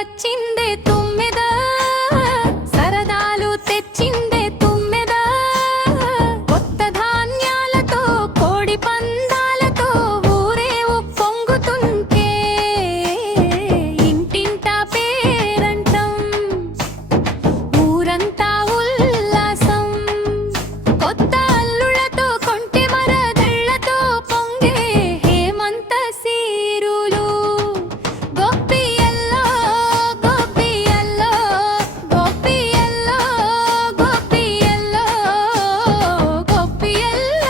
వచ్చిందే తుమ్మెద సరదాలు తెచ్చిందే తుమ్మెద కొత్త ధాన్యాలతో కోడి పందాలతో ఊరే ఉప్పొంగుతుంటే ఇంటింట పేరంటం ఊరంతా ఉల్లాసం కొత్త అల్లులతో కొంటె మరదళ్ళతో పొంగే హేమంత సీరులు గొప్పియల్లో గొప్పియల్లో గొప్పియల్లో గొప్పియల్లో గొప్పియల్లో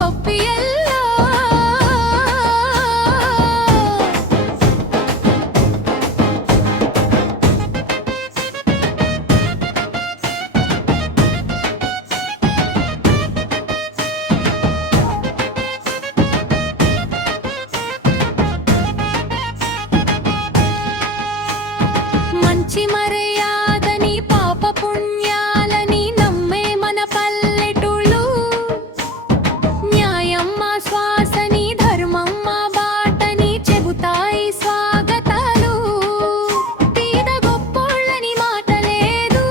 గొప్పియల్లో మంచి మర్యాదని పాప పుణ్యాలని నమ్మే మన పల్లెటూళ్ళు న్యాయమ్మ శ్వాసని ధర్మమ్మ బాటని చెబుతాయి స్వాగతాలు తీద గొప్పోళ్ళని మాట లేదు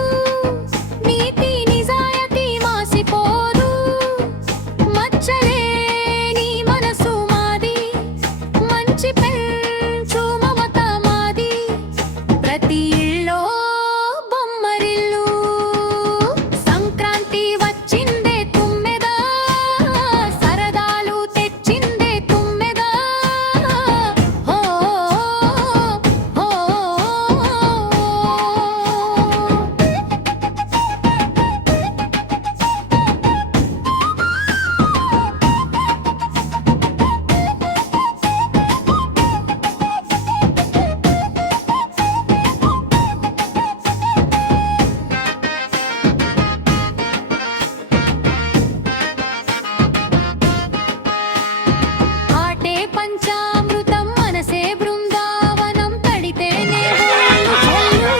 నీతి నిజాయతీ మాసిపోదు మచ్చలేని మనసు మాది మంచి పెంచు మమత మాది ప్రతి ఇల్లో బొమ్మరిల్లు సంక్రాంతి వచ్చిందే తుమ్మెద సరదాలు తెచ్చిందే తుమ్మెద హో హో ఆటే పంచామృతం మనసే బృందావనం తడితేనే హోళ్ళు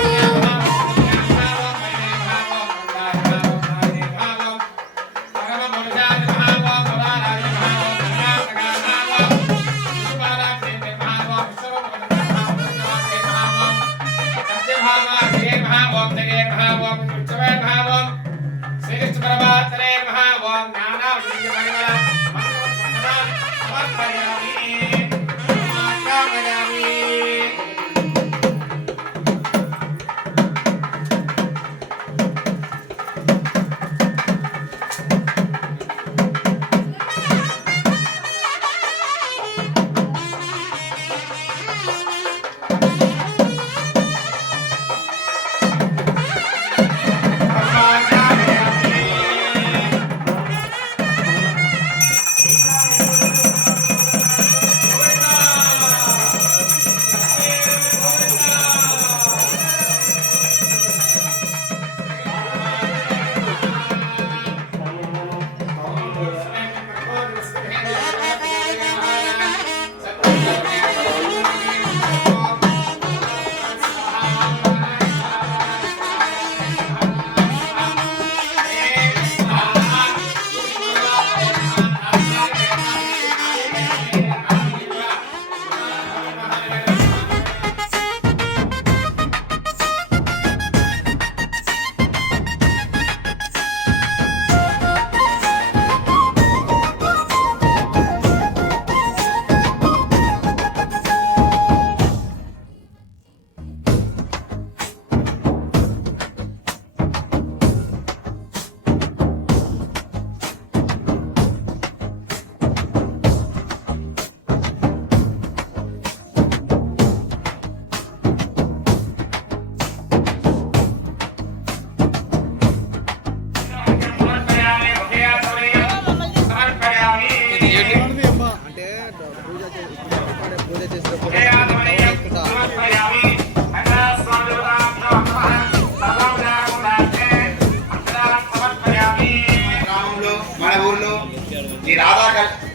ఈ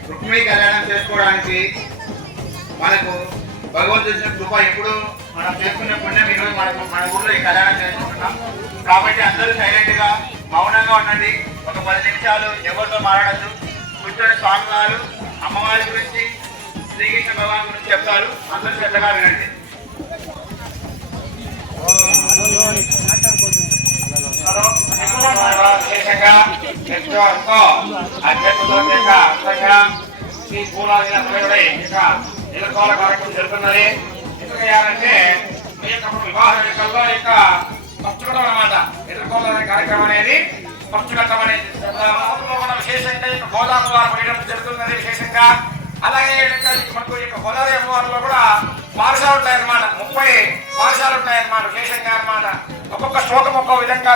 రుక్మిణి కళ్యాణం చేసుకోవడానికి మనకు భగవంతుడి కృప ఎప్పుడు మనం చేసుకునే పుణ్యం ఈరోజు మన ఊళ్ళో ఈ కళ్యాణం చేసుకుంటున్నాం. కాబట్టి అందరూ సైలెంట్ గా మౌనంగా ఉండండి. ఒక 10 నిమిషాలు ఎవరితో మాట్లాడద్దు. కూర్చొని స్వామివారు అమ్మవారి గురించి శ్రీకృష్ణ భగవాన్ గురించి చెప్తారు. అందరూ శ్రద్ధగా వినండి. ఎదుర్కోవాల కార్యక్రమం జరుగుతున్నది. ఎందుకు చేయాలంటే మీ యొక్క వివాహ వేడుకల్లో యొక్క పంచుకోవడం అన్నమాట. ఎదుర్కోవాలనే కార్యక్రమం అనేది పంచుకట్టం అనేది విశేషంగా గోదావరి వారు పడడం జరుగుతున్నది విశేషంగా. అలాగే మనకు గోదావరి అమ్మవారిలో కూడా పాఠశాలలు ఉంటాయన్నమాట. 30 పాఠశాలలు ఉంటాయన్నమాట విశేషంగా అన్నమాట. ఒక్కొక్క శ్లోకం ఒక్కొక్క విధంగా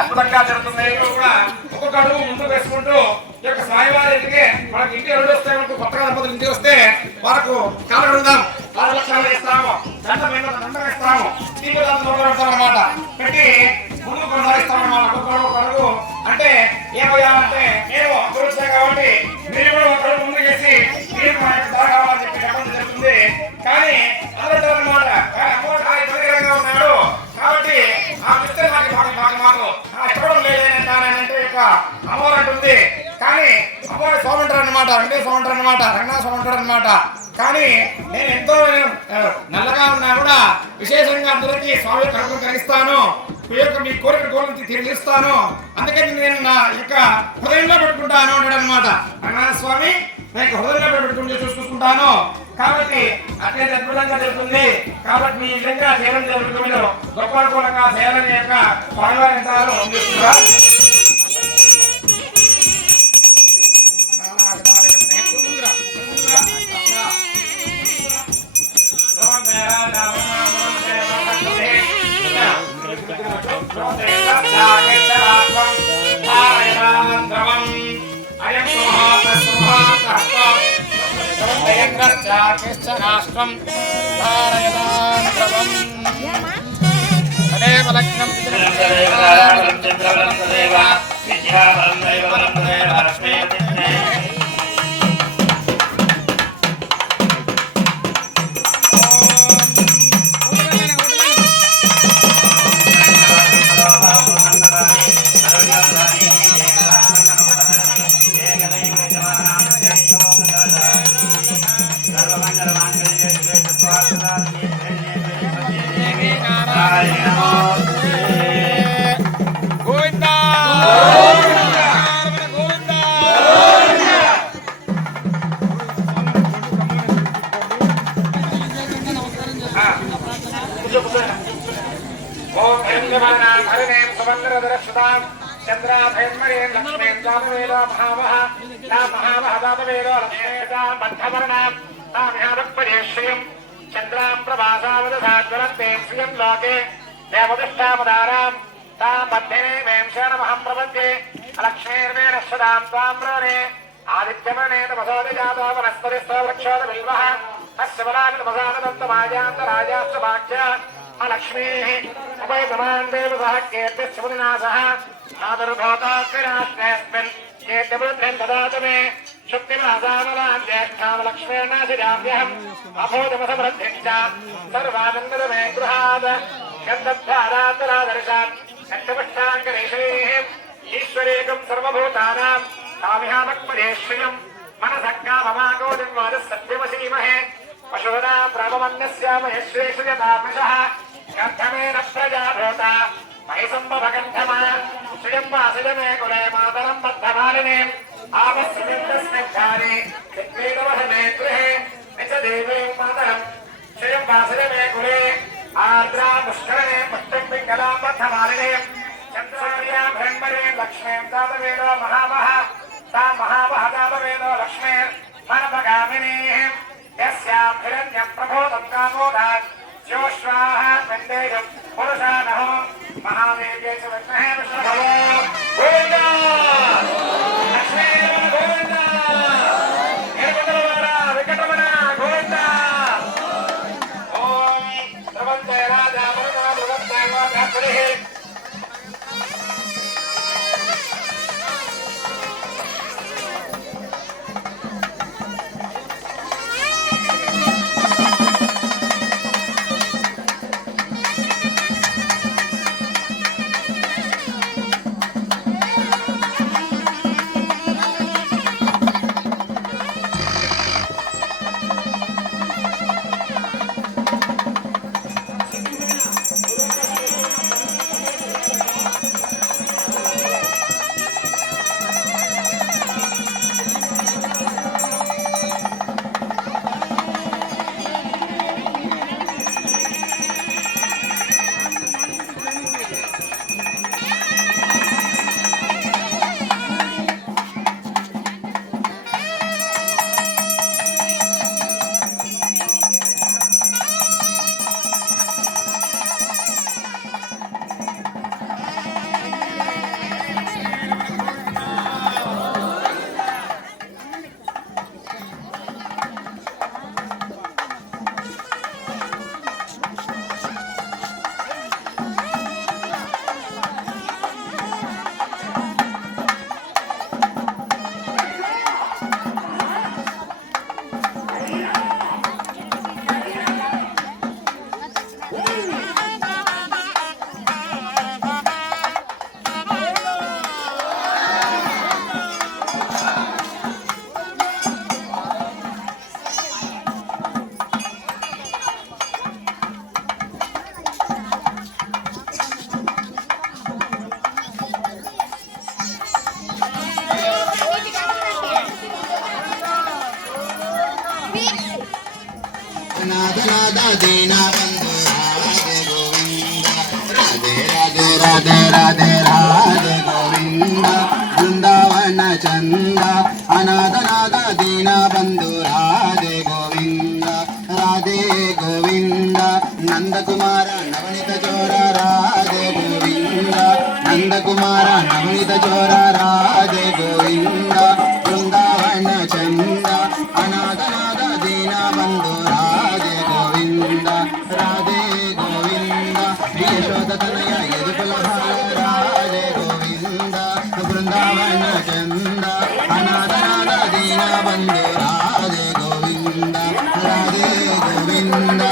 అద్భుతంగా జరుగుతుంది. కూడా ఒక్కొక్క అడుగు ముందు వేసుకుంటూ ఈ యొక్క స్వామివారి ఇంటికి మనకి ఇంటి ఎవరు వస్తే మనకు కొత్తగా దంపతులు ఇంటికి వస్తే వాళ్ళకు కాలు అడుగుదాం, 6 లక్షలు ఇస్తాము, దండం ఇస్తాము, అన్నమాట పెట్టి ముందు కొనసాగిస్తాం అన్నమాట. ఒక్కొక్క అడుగు అంటే ఏమయ్యాలంటే నేను అభివృద్ధి కాబట్టి మీరు కూడా ఒక అడుగు ముందు చేసి మీరు మా యొక్క ధర కావాలని చెప్పి చెప్పడం జరుగుతుంది. కానీ అందరూ అన్నమాట అమ్మవారు ఉన్నాడు కాబట్టి ఆ మిస్టర్ మాకు చెప్పడం లేదంటే యొక్క అమ్మవారు అంటుంది. కానీ అమ్మవారి స్వామి ఉంటారు అనమాట, వెంకటేశ్వర స్వామి ఉంటారు అనమాట, రంగనాథ స్వామి ఉంటారు అనమాట. కానీ నేను ఎంతో నల్లగా ఉన్నా కూడా విశేషంగా అందరికీ స్వామి కరుణను కలిగిస్తాను, మీ కోరిక కోరిక తీర్చిస్తాను, అందుకని నేను నా యొక్క హృదయంలో పెట్టుకుంటాను అన్నాడు అనమాట. రంగనాథ స్వామి నేను హృదయంలో పెట్టుకుంటూ చూసుకుంటాను. కాబట్టి అత్యంత అద్భుతంగా జరుగుతుంది. కాబట్టి మీ విధంగా చేయడం జరుగుతుంది. గొప్ప అనుకూలంగా చేయాలని యొక్క స్వామివారి అంటారు. రాష్ట్రం चंद्रां प्रभासावदधाज्वलन्ते श्रियं लोके देवदष्टामदारां तां मध्यने में शरणमहं प्रपद्ये अलक्ष्मीर्मेण सदां त्वां प्रणे आदित्यमणे तपसोदिजातो वनस्पतिस्थो वृक्षोदबिल्वः अस्य बलामितमसानदन्तमाजान्तराजाश्च वाक्या अलक्ष्मीः उपैतमान् देवसः कीर्तिश्च मुनिनासः आदुर्भूतोऽस्मिन् कीर्तिवृद्धिं ददातु मे शुक्तिमासामलां ज्येष्ठां लक्ष्मीर्नाशिराम्यहम् अभूतमसमृद्धिं च सर्वानन्दद मे गृहात् गन्धद्वारान्तरादर्शात् कण्ठपुष्टाङ्गरेशैः ईश्वरेकं सर्वभूतानां काम्यामक्पदेश्रियं मनसः काममागोदिन्वादः सत्यमसीमहे पशूना प्राममन्यस्यामयश्रेषयतापशः गन्धमेन प्रजा भूता मयि सम्भवगन्धमा श्रियं वासिज मे कुले मातरं बद्धमालिनीम् आवस्यस्मिन्धारे विद्वेदवहमे गृहे निज देवीं मातरं श्रियं वासिज मे कुले आर्द्रा पुष्करणे पुष्टिं पिङ्गलां बद्धमालिनीम् चन्द्रार्यां ब्रह्मणे लक्ष्मीं दातवेदो महामः ता महामः दातवेदो लक्ष्मीर्मनपगामिनीः यस्यां हिरण्यं प्रभोदं कामोदात् ज्योश्वाः नन्देयं पुरुषानः महादेव्यै च विद्महे विष्णुभवो गोविन्दा लक्ष्मी गोविन्दा हेमकुण्डलवारा वेङ्कटरमण गोविन्दा ॐ प्रपञ्चे राजा वरुणः भगवद्देव गात्रिः అనాథనాథ దీన బంధు రాధే గోవింద రాధే గోవింద నందకుమార నవనిత చోర రాధే గోవింద నందకుమార నవనిత చోర రాధే గోవింద బృందావన చంద అనాథనాథ దీన బంధు రాధే గోవింద రాధే గోవింద యశోద తనయ యదుకుల బాల రాధే గోవింద బృందావన చంద అనాథనాథ దీన బంధు రాధే గోవింద రాధే గోవింద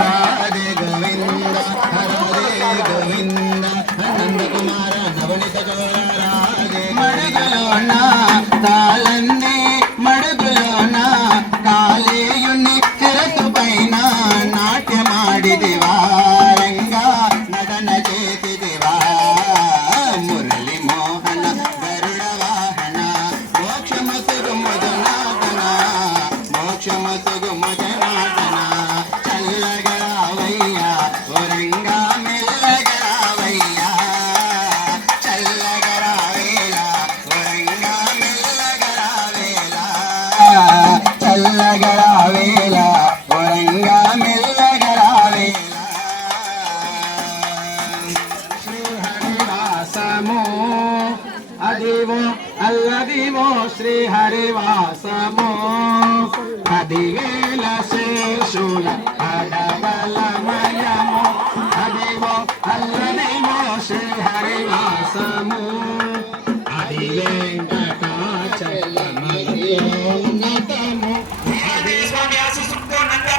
రాధే గోవింద రాధే గోవింద నందకుమార నవనిత చోర రాధే మడుగులోన తాళన్ని మడుగులోన కాళేయుని శిరసు పైన నాట్యమాడిదివా రంగా నటన చేతిదివా మురళి మోహన గరుడ వాహన మోక్షమసుగు ముజనాటన మోక్షమసుగు ముజనాటన చల్లగరావయ్యా ఓరంగా మెల్లగరావయ్యా చల్లగరావేలా ఓరంగా మెల్లగరావేలా చల్లగరావేలా ఓరంగా మెల్లగరావేలా శ్రీహరివాసము అదివో అల్లదివో శ్రీహరివాసము అదివేల శేషుల అడబలమయము అదివో అల్లదివో శ్రీహరివాసము అది వెంకటాచలమయోన్నతము స్వామి ఆశీస్సులతో నంది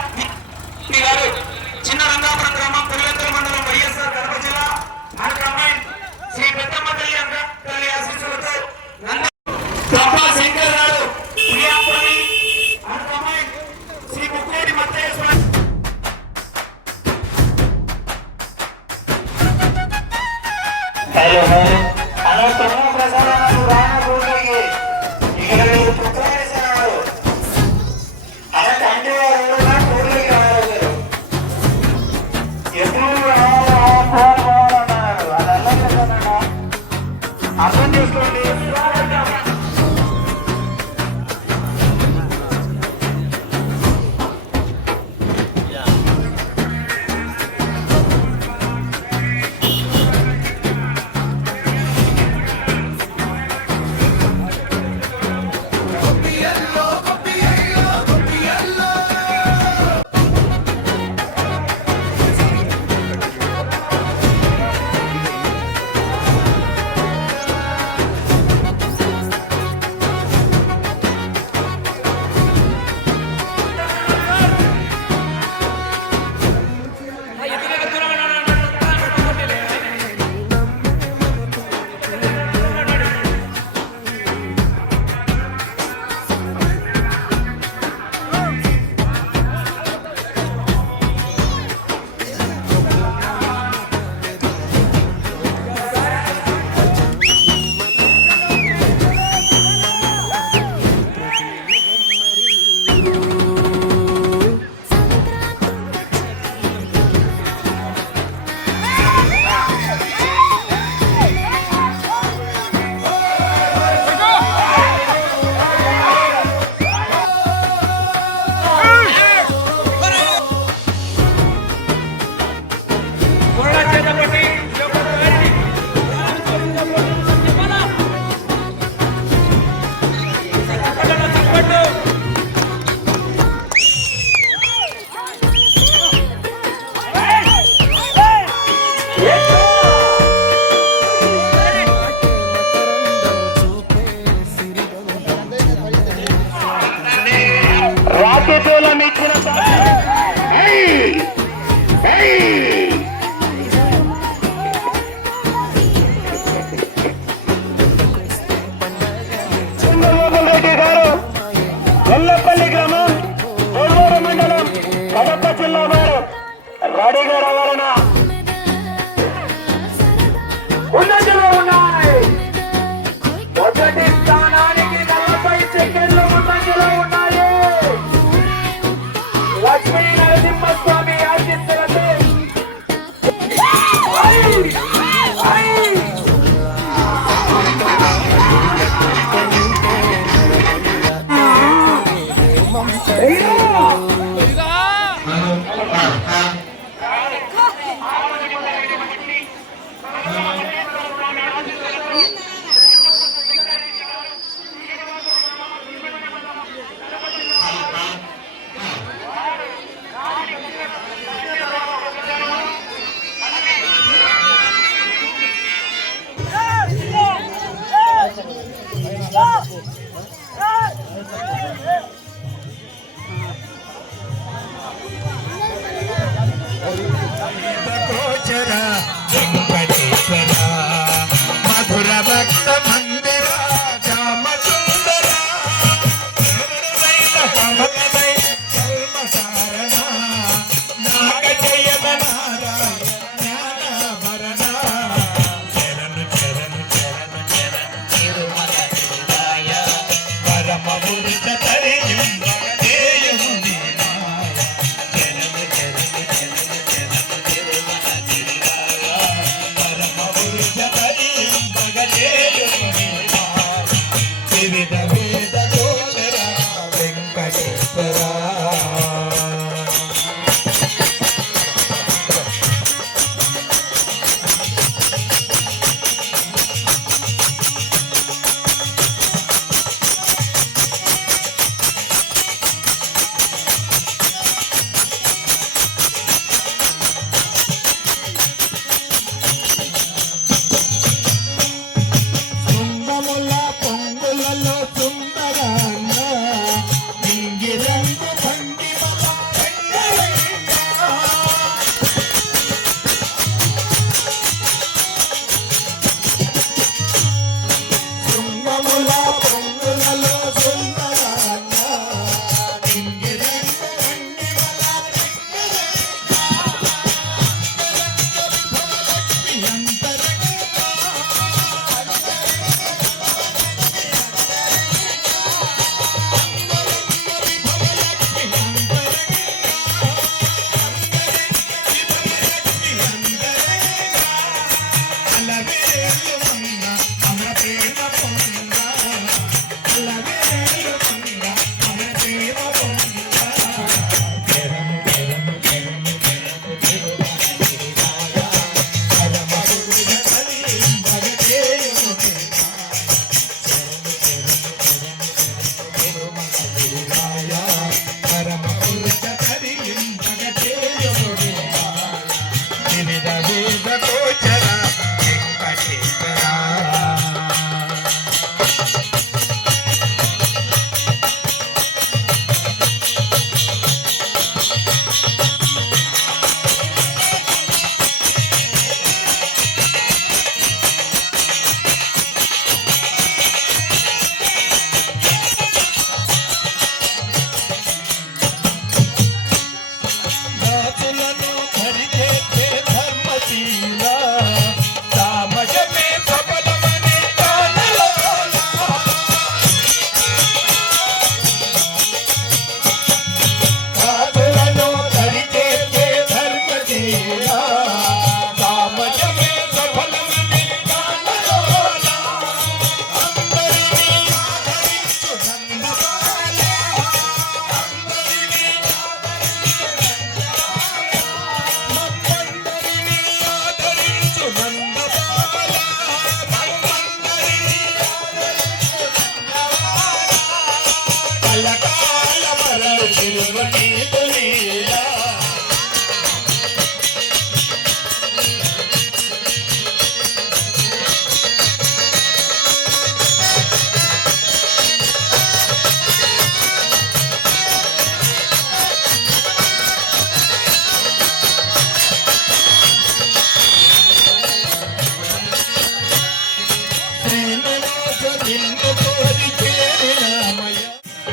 గారు చిన్న రంగాపురం గ్రామం పులివెందుల మండలం వైఎస్ఆర్ కడప జిల్లా ఆంధ్రప్రదేశ్ శ్రీ పెద్దమ్మ తల్లి ఆశీస్సులతో నంది తప్పా శంకర్ గారు ప్రియాపల్లి ఆంధ్రప్రదేశ్ శ్రీ ముక్కోటి మత్తయ్య స్వామి అనంతరం ప్రసారాలు రాణ భూమికి ఇక్కడ మీరు పుత్రేశారు అలా తండ్రి వారు కోరికకి రాలేదు ఎప్పుడు అన్నారు అది అల్లన్నాడా అర్థం చేసుకోండి రాకేతోలం ఇచ్చిన రెడ్డి గారు గొల్లపల్లి గ్రామం కోల్వూరు మండలం కడప జిల్లా వారు రెడీగా రావాలన్నా ఉన్నతిలో ఉన్నాయి మొదటి స్థానానికి 40 సెకండ్లు ముందంజలో ఉన్నాయి లక్ష్మీ నరసింహస్వామి ఆశీస్సులతో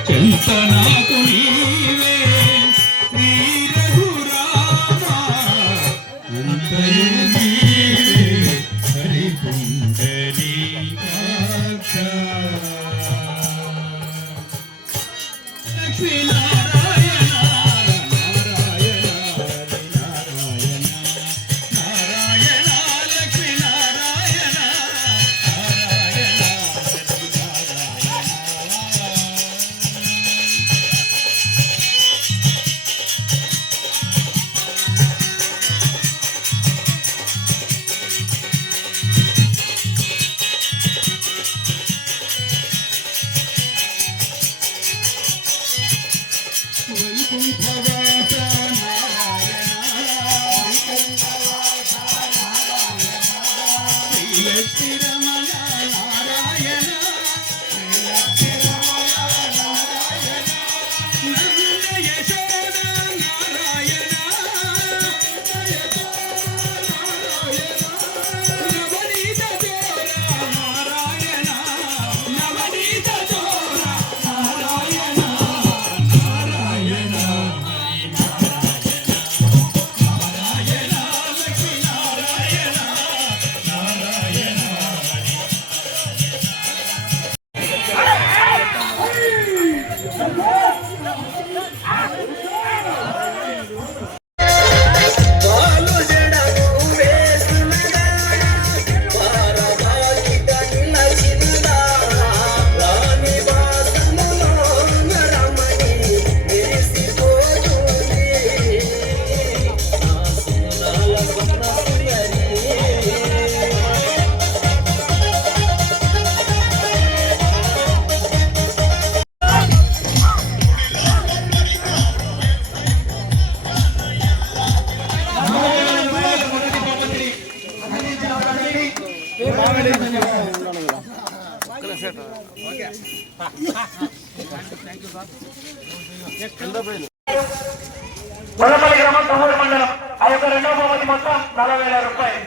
చింతనాకు నీవే శ్రీ రఘురామ అంతయు నీవే హరి పుండరీకాక్ష లక్ష్మీనారాయణ నారాయణ నారాయణ నారాయణ లక్ష్మీనారాయణ నారాయణ వైకుంఠవాస శ్రీలక్ష్మీరమణ నారాయణ నంద యశోద నారాయణ నవనీత చోర నారాయణ నవనీత చోర నారాయణ వల్లపల్లి గ్రామం తమ్ముడు మండలం ఆ యొక్క రెండవ బహుమతి మొత్తం 40,000 రూపాయలు.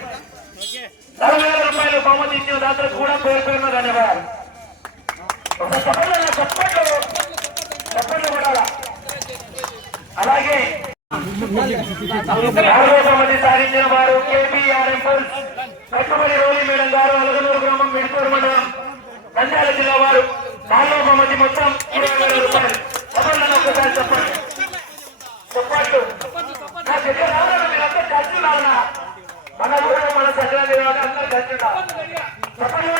40,000 రూపాయలు బహుమతి ఇచ్చిన దాతలకు కూడా పేరు పేరున ధన్యవాదాలు. చప్పట్లు పడాలా. అలాగే 4వ బహుమతి సాధించిన వారు కేపీఆర్ఎం కట్టుబడి రోలి మేడం గారు అలగనూరు గ్రామం మిడిపూరు మండలం నంద్యాల జిల్లా వారు 4వ బహుమతి మొత్తం 20,000 రూపాయలు. చప్పట్లను ఒక్కసారి చెప్పండి. చెప్పట్లు నా దగ్గర రావాలి. మీరంతా ఖర్చు రావాలా? మన ఊళ్ళో మన సజ్జనాలు అందరూ ఖర్చు చెప్పండి.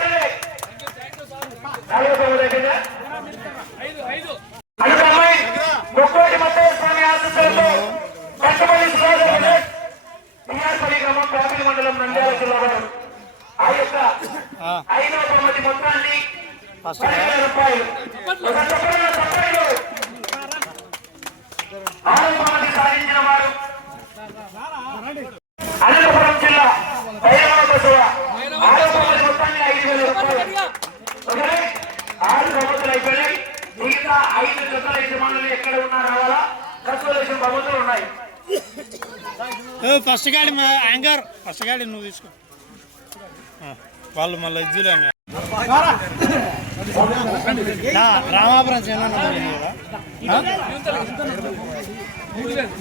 4వ బహుమతి అయిపోయిందా? అమ్మాయి ముక్కోటి మత్తయ్య స్వామి ఆశీస్సులతో కట్టుబడి పిఆర్పల్లి గ్రామం ప్యాపిలి మండలం నంద్యాల జిల్లా వారు ఆ యొక్క 5వ బహుమతి మొత్తాన్ని 10,000 రూపాయలు. ఆరోగ్యమంది సాధించిన వారు అనంతపురం జిల్లా భైరవ బసవ ఆరోగ్యమంది మొత్తాన్ని 5,000 రూపాయలు. ఇంకా 5 జతల యజమానులు ఎక్కడ ఉన్నా రావాలా. కన్సోలేషన్ బహుమతులు ఉన్నాయి. ఫస్ట్ గాడి మా యాంకర్ ఫస్ట్ గాడి నువ్వు తీసుకో వాళ్ళు మళ్ళీ ఇజ్జులు రామాపురం చిన్న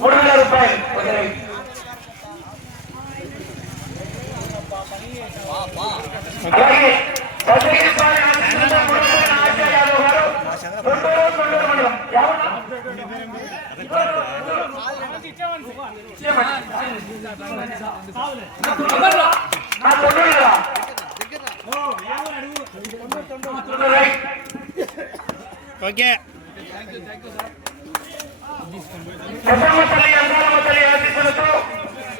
3,000 రూపాయలు. అలాగే భద్రగిరిపాలెం ఆశీస్సులతో మురళీధరన్ ఆచార్య యాదవ్ గారు తొండూరు మండలం. ఓకే పెద్దమ్మతల్లి అందాలమ్మతల్లి ఆశీస్సులతో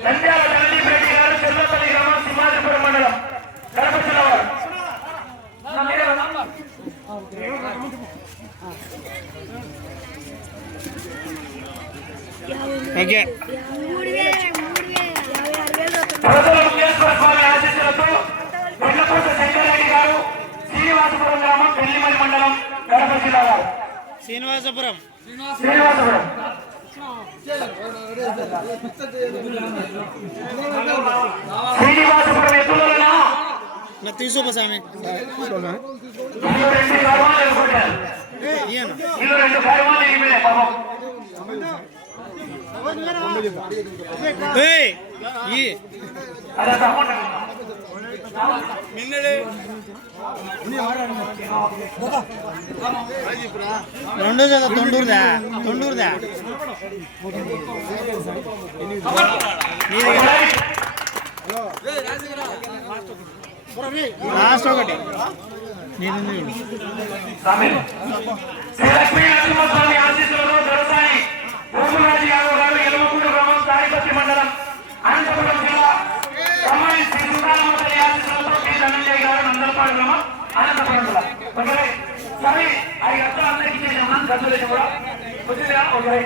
నంద్యాల రణదీప్ రెడ్డి గారు చెల్లపల్లి గ్రామం సింహాద్రిపురం మండలం కడప జిల్లా వారు. ఓకే ప్రజల ముఖ్యేశ్వర స్వామి ఆశీస్సులతో వెళ్లకోట శంకరరెడ్డి గారు శ్రీనివాసపురం గ్రామం పెళ్లిమల్లి మండలం కడప జిల్లా వారు. శ్రీనివాసపురం శ్రీనివాసపురం శ్రీనివాసపురం ఎత్తులనా నా తీసుకో స్వామి ఇల్లు 2 గర్వాలు అనుకుంటారు. ఇయ్యను ఇల్లు 2 గర్వాలు ఇవ్వలే పాపం. అదే తప్పకుండా రెండు జత తొండూరుదా తొండూరుదా లాస్ట్ ఒకటి శ్రీ లక్ష్మీ నరసింహస్వామి ఆశీస్సులతో దొరసాని భూమరాజు యాదవ్ గారు ఎలుమకూరు గ్రామం తాడిపత్రి మండలం అనంతపురం జిల్లా. అమ్మాయి శ్రీ సుందరమ్మ ఆశీస్సులతో శ్రీ ధనంజయ్ గారు నందలపాడు గ్రామం అనంతపురం జిల్లా. ఓకే సరే 5 గంటలు అందరికీ చేసాం గంటలు కూడా వచ్చిందా. ఓకే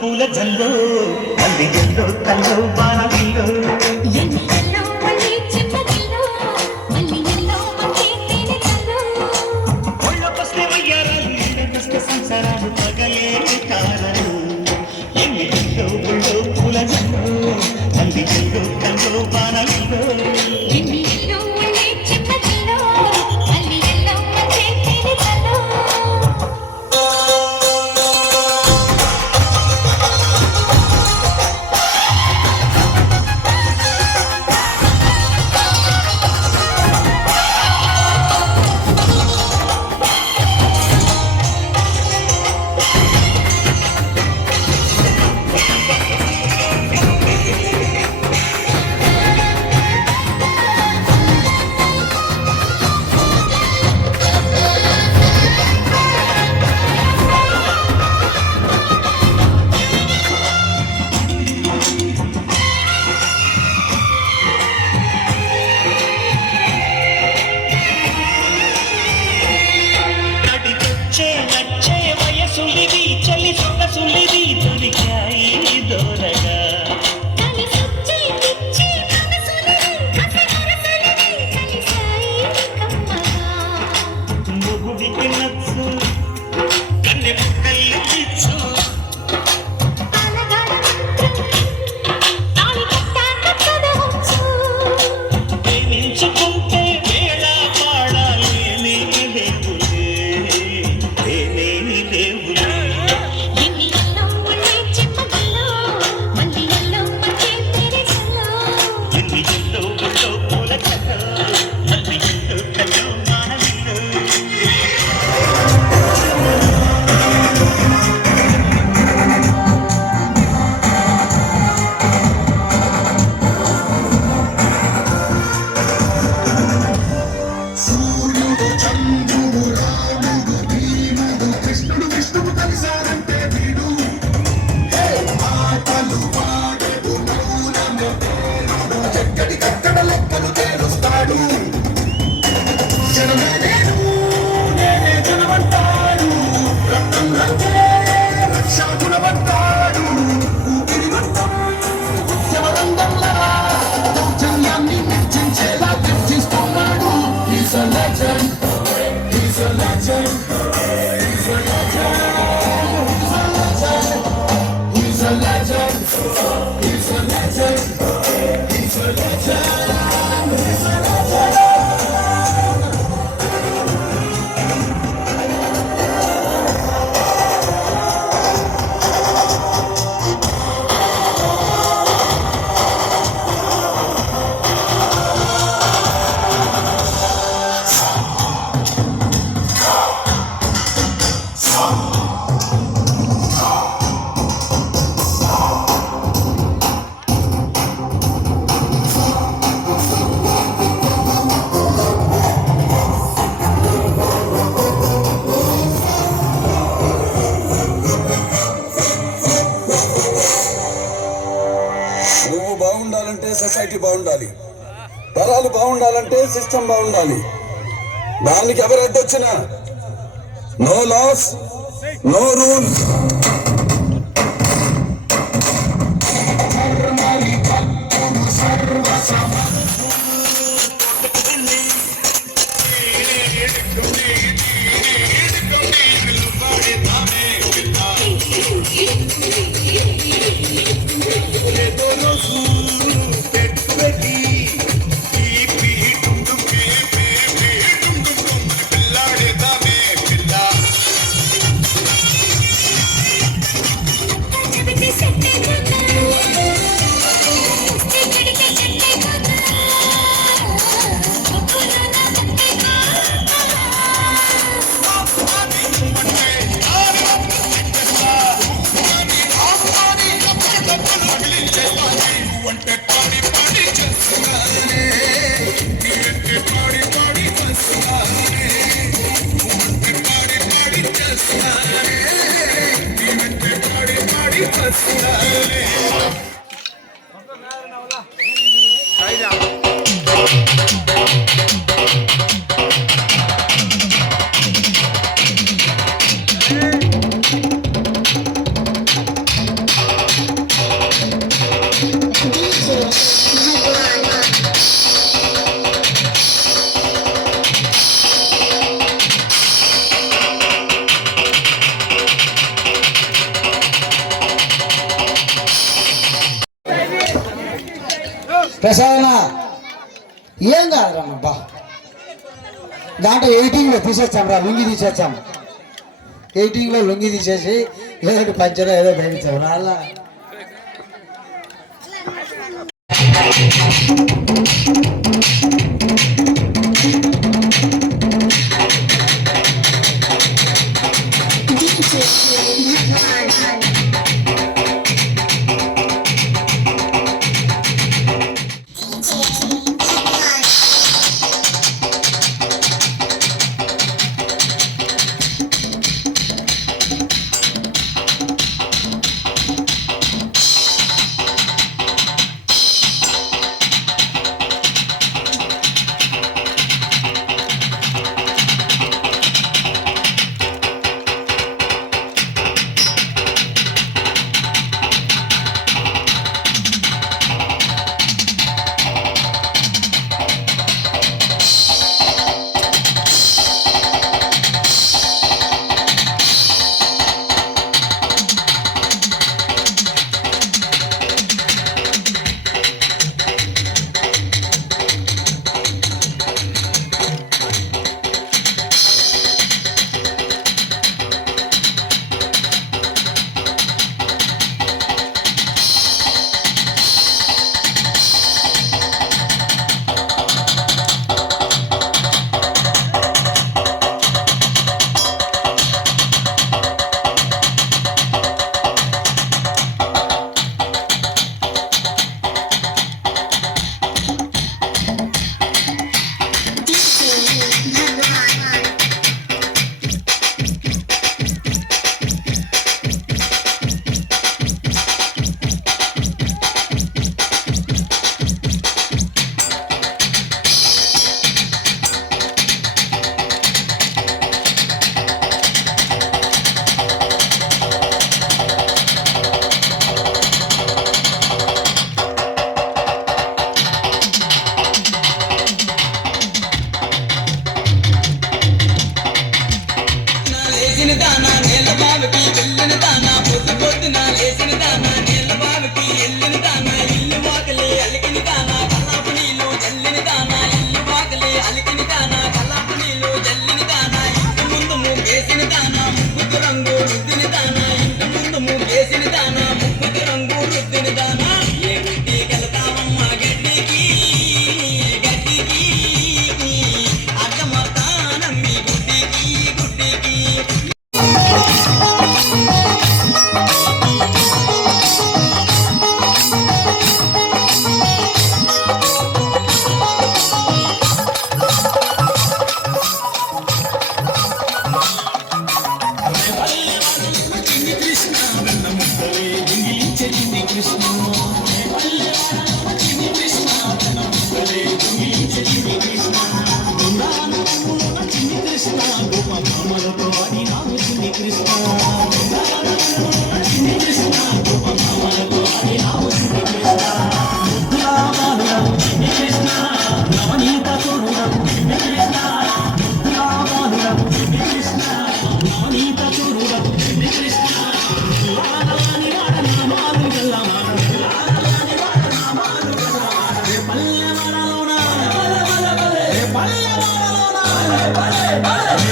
పూల జల్లో మల్లిగల్లో కల్లో బాణవిల్లో ఎన్నెల్లో మళ్ళీ చిన్నదిల్లో మల్లియల్లో మంచి తేనెల్లో ఒళ్ళొకొస్తే వయ్యారాలు ఎండకొస్తే సంసారాలు పగలే తారలు ఎన్నిలో ఒళ్ళో పూల జల్లో మల్లిగల్లో కల్లో బాణవిల్లో ఎన్నెల్లో మళ్ళీ చిన్నదిల్లో మల్లియల్లో మంచి తేనెల్లో సొగసులిది దొరికాయి దొరగా కలిసొచ్చే పిచ్చి మనసులని కసి మనసులని కలిసాయి కమ్మగా మొగుడికి నచ్చు కన్నె ముక్కల్ని ఇచ్చు పాలగాడ మంత్రం తాళి కట్టాక చదవచ్చు ప్రేమించుకుంటే వేళ పాడాలేని దేవులే లేని దేవులే ఎన్నియల్లో ఉండే చెమ్మగిల్లో మల్లియల్లో వచ్చే తెరిసల్లో ఎన్ని ఎల్లో గుళ్ళో పూల కథ అన్ని ఎల్లో కల్లో మానవిల్లు నువ్వు బాగుండాలంటే సొసైటీ బాగుండాలి, తరాలు బాగుండాలంటే సిస్టమ్ బాగుండాలి. దానికి ఎవరు అడ్డొచ్చినా నో లాస్ నో రూల్స్. చెబితే సెట్టే కదా చెడితే చెట్టే కదా ఒక్కరోనా చెట్టే ప్రసాదన ఏం కాదురా అబ్బా, దాంట్లో ఎయిటింగ్లో తీసేస్తాం రా, లుంగి తీసేస్తాం. ఎయిటింగ్లో లుంగి తీసేసి ఏదో పంచలో ఏదో భేమిస్తాం రా అలా.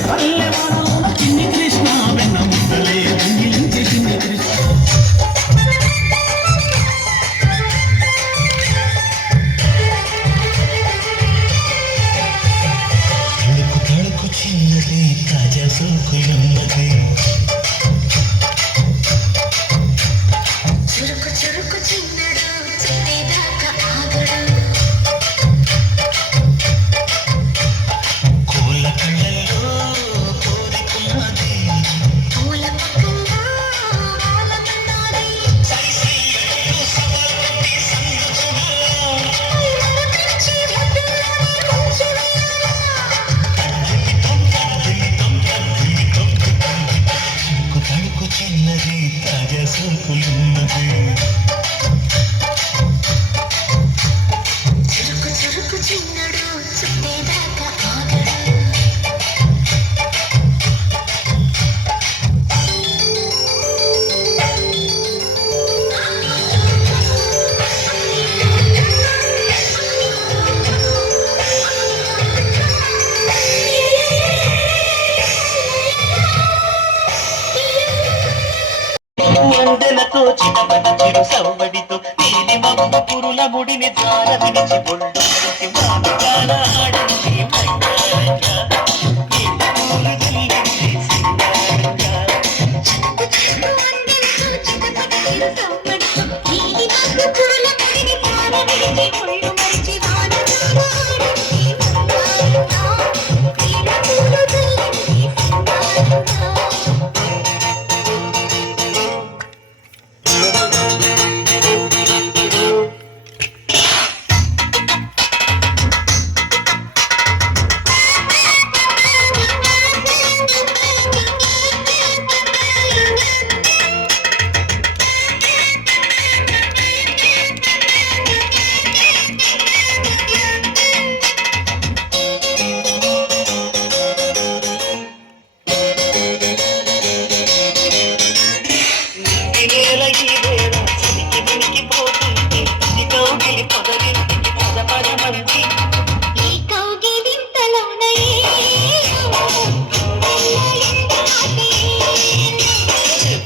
పల్లెవాడలోన చిన్ని కృష్ణ వెన్న ముద్దలే రంగిలించే చిన్ని కృష్ణ తడుకు తడుకు చిన్నది తాజా సోకులున్నది చురుకు చురుకు చిన్నడు చుట్టేదాకా ఆగడు కోళ్ళ కళ్ళల్లో కోరికున్నది పూల పక్కన వాలమన్నాది మరపించి ముద్దులోనే ముంచి వేయాలా తడుకు తడుకు చిన్నది తాజా సోకులున్నది చురుకు చురుకు చిన్నడు చుట్టేదాకా ఆగడు మండలతో చిటపట చిరు సవ్వడితో నీలి మబ్బు పురుల ముడిని జార విడిచి ఒళ్ళు మరిచి మానగాన ఆడించి మైదానంగా నీళ్ళ పూలు జల్లించి సింగారంగా నేల ఈ వేళ చలికి మినికిపోతుంది నీ కౌగిలి పొదరింటికి పదపడమంది ఈ కౌగిలింతలోన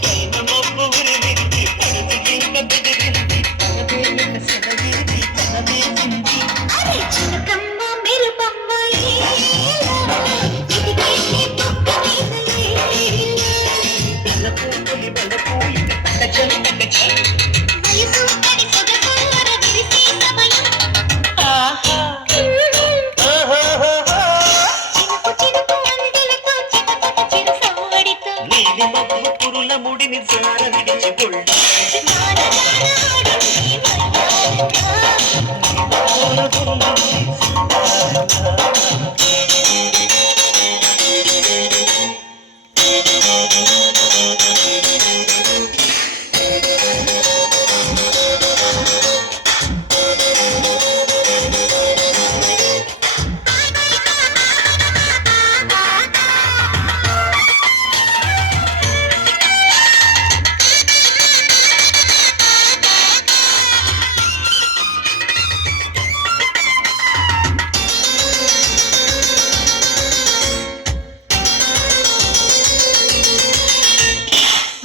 పైన మబ్బు ఉరిమింది పడుతు కింద బెదిరింది తన పేరిట సెలవిరిది తన వేసింది చిన్నకమ్మ మెరుపమ్మ ఇదిగేసి పక్క బెల్లపూలి బెల్లపూలి తగ్గ వయసు పడి సొగసున్నర విరిసే సమయం చినుకు చినుకు అందెలతో చిటపట చిరు సవ్వడితో నీలి మబ్బు పురుల ముడిని జార విడిచి ఒళ్ళు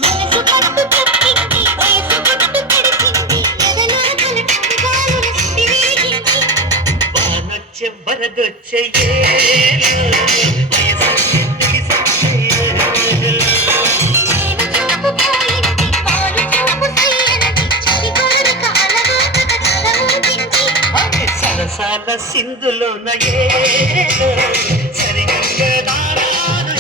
మనసు పట్టు తప్పింది వయసు పట్టు తడిసింది ఎదలో కలటంగాలు సిరివేగింది వానొచ్చే వరదొచ్చే వయసు తెలిసొచ్చే నేను చూపు పోయింది పాలు చూపు సయ్యనది చలి కోరిక అలవాటుగా తలవూపింది సరసాల సింధులోన సరిగ్గా దారాలు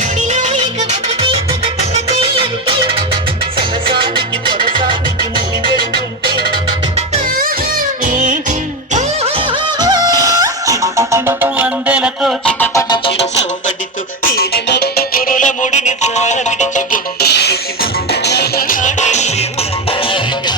ముడిలో ఇక ఒకటి తగ చెయ్యండి సరసానికి పొరసానికి ముడి పెడుతుంటే చినుకు చినుకు అందెలతో చిటపట చిరు సౌబడితో తీరి మబ్బు పురుల ముడిని జార విడిచి గుండు విడిచి ఆడింది రంగారంగా.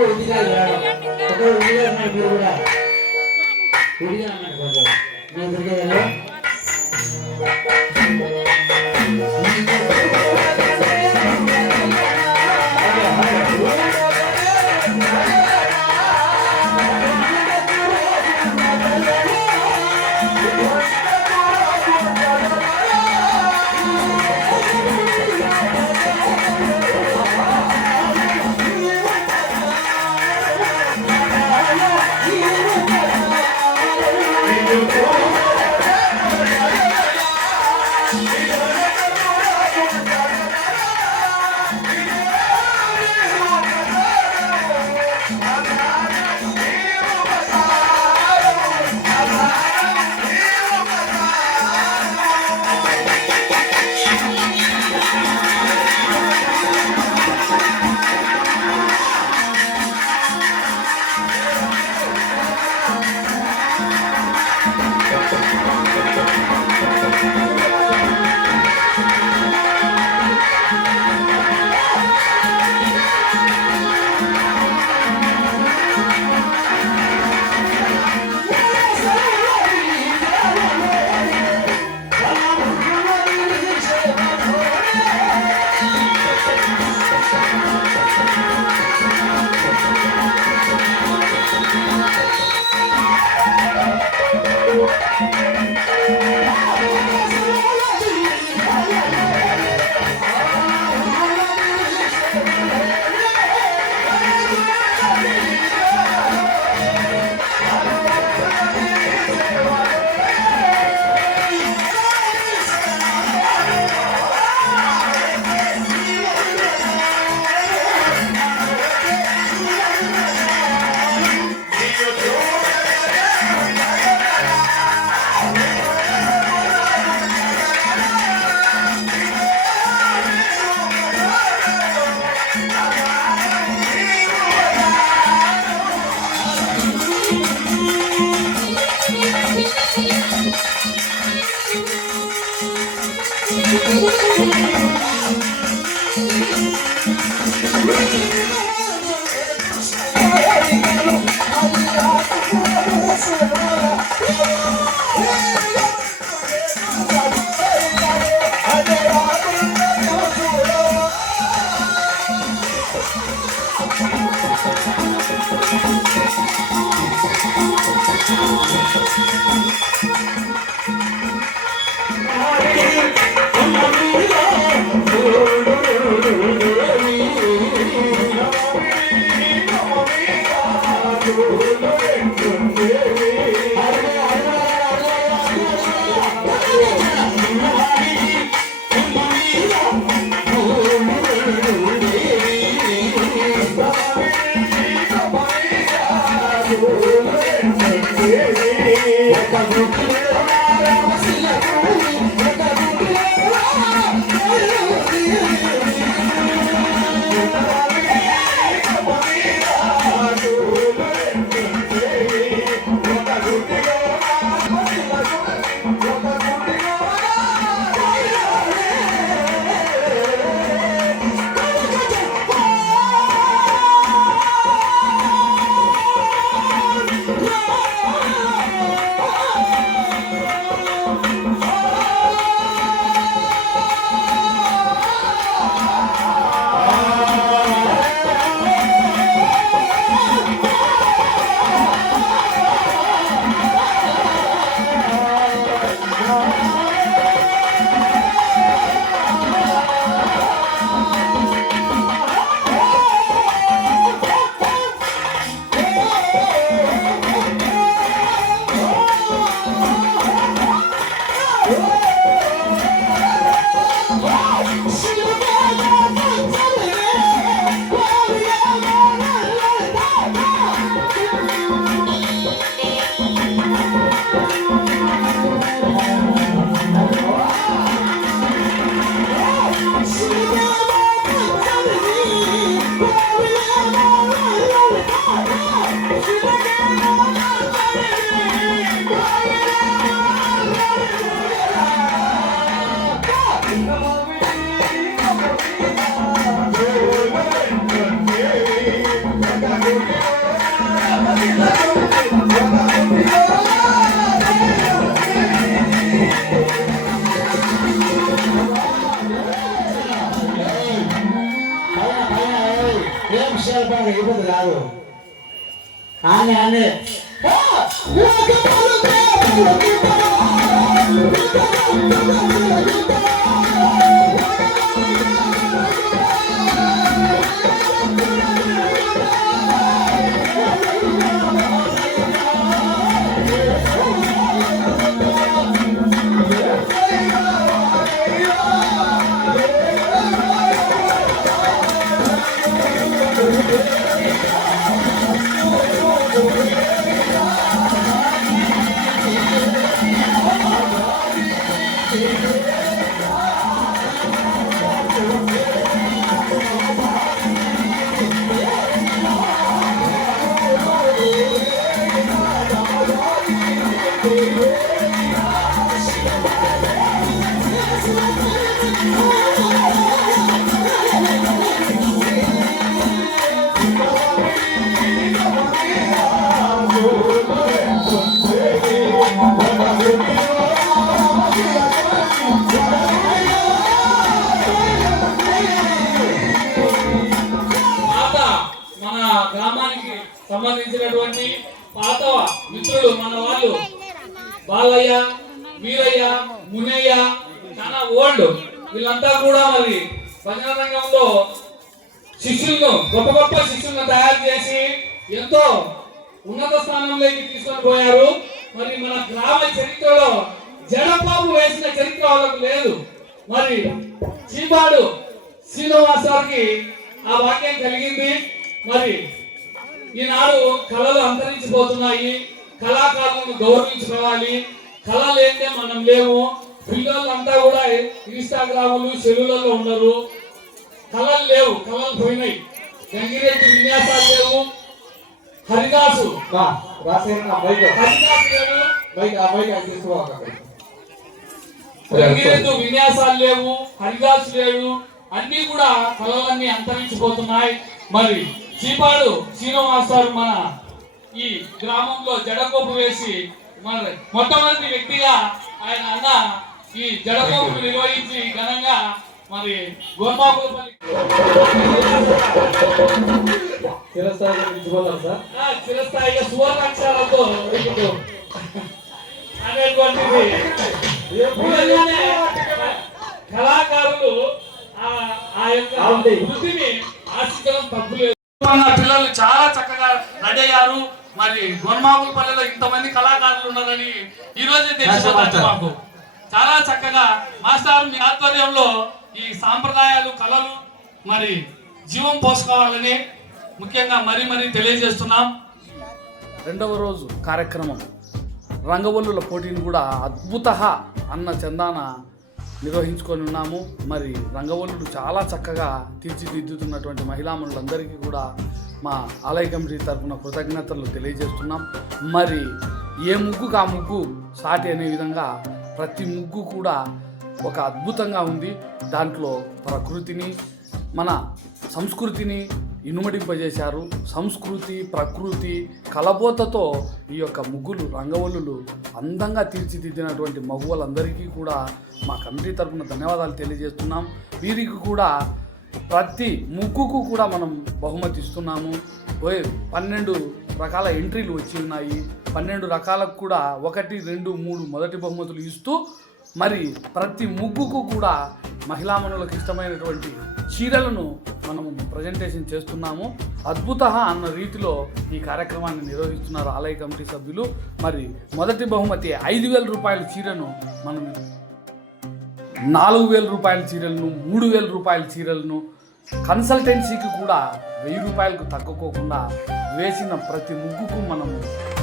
విడిగా రావడం ఒక విడిగా అన్నాడు మీరు కూడా విడిగా అన్నాడు కొంచెం మీ దొరికేదా Thank you. వర్షాల పరంగా ఇబ్బంది కాదు ఆనే ఆనే మన గ్రామానికి సంబంధించినటువంటి పాత మిత్రులు మన వాళ్ళు బాలయ్య, వీరయ్య, మునయ్య, చాలా ఓల్డ్ వీళ్ళంతా కూడా మరి భజన రంగంలో శిష్యులను గొప్ప గొప్ప శిష్యులను తయారు చేసి ఎంతో ఉన్నత స్థానంలోకి తీసుకొని పోయారు. మరి మన గ్రామ చరిత్రలో జడపాపు వేసిన చరిత్ర వాళ్ళకు లేదు. మరి చీపాడు శ్రీనివాసారికి ఆ వాక్యం కలిగింది. మరి ఈనాడు కళలు అంతరించిపోతున్నాయి, కళాకారులను గౌరవించుకోవాలి. కళ లేదే మనం లేవు. పిల్లలంతా కూడా ఇన్స్టాగ్రాములు సెల్లులలో ఉన్నారు. కళలు లేవు, కళలు పోయినాయి. గంగిరెడ్డి విన్యాసాలు లేవు. హరిదాసు గంగిరెద్దు విన్యాసాలు లేవు, హరిదాసు లేడు. అన్ని కూడా కళలన్నీ అంతరించిపోతున్నాయి. మరి చీపాడు శ్రీనివాసారు మన ఈ గ్రామంలో జడకోపు వేసి మరి మొట్టమొదటి వ్యక్తిగా ఆయన అన్న ఈ జడకోపు నిర్వహించి ఘనంగా మరి గోర్మాపులపల్లి చిరస్థాయిగా సువర్ణాక్షరాలతో అనేటువంటిది ఎప్పుడైనా కళాకారులు ఆ యొక్క వృత్తిని ఆశించడం తప్పులేదు. పిల్లలు చాలా చక్కగా రెడీ అయ్యారు. మరి గోర్మాపులపల్లిలో ఇంతమంది కళాకారులు ఉన్నారని ఈ రోజే తెలిసిపోతుంది మాకు. చాలా చక్కగా మాస్టర్ మీ ఆధ్వర్యంలో ఈ సాంప్రదాయాలు కళలు మరి జీవం పోసుకోవాలని ముఖ్యంగా మరీ తెలియజేస్తున్నాం. రెండవ రోజు కార్యక్రమం రంగవల్లుల పోటీని కూడా అద్భుత అన్న చందాన నిర్వహించుకొని ఉన్నాము. మరి రంగవల్లులు చాలా చక్కగా తీర్చిదిద్దుతున్నటువంటి మహిళామణులందరికీ కూడా మా ఆలయ కమిటీ తరఫున కృతజ్ఞతలు తెలియజేస్తున్నాం. మరి ఏ ముగ్గుకు ఆ ముగ్గు సాటి అనే విధంగా ప్రతి ముగ్గు కూడా ఒక అద్భుతంగా ఉంది. దాంట్లో ప్రకృతిని మన సంస్కృతిని ఇనుమడింపజేశారు. సంస్కృతి ప్రకృతి కలబోతతో ఈ యొక్క ముగ్గులు రంగవల్లులు అందంగా తీర్చిదిద్దినటువంటి మగువలందరికీ కూడా మా కమిటీ తరఫున ధన్యవాదాలు తెలియజేస్తున్నాం. వీరికి కూడా ప్రతి ముగ్గుకు కూడా మనం బహుమతి ఇస్తున్నాము. 12 రకాల ఎంట్రీలు వచ్చి ఉన్నాయి. 12 రకాలకు కూడా 1, 2, 3 మొదటి బహుమతులు ఇస్తూ మరి ప్రతి ముగ్గుకు కూడా మహిళామణులకు ఇష్టమైనటువంటి చీరలను మనము ప్రజెంటేషన్ చేస్తున్నాము. అద్భుత అన్న రీతిలో ఈ కార్యక్రమాన్ని నిర్వహిస్తున్నారు ఆలయ కమిటీ సభ్యులు. మరి మొదటి బహుమతి 5,000 రూపాయల చీరను మనం 4,000 రూపాయల చీరలను 3,000 రూపాయల చీరలను కన్సల్టెన్సీకి కూడా 1,000 రూపాయలకు తగ్గుకోకుండా వేసిన ప్రతి ముగ్గుకు మనము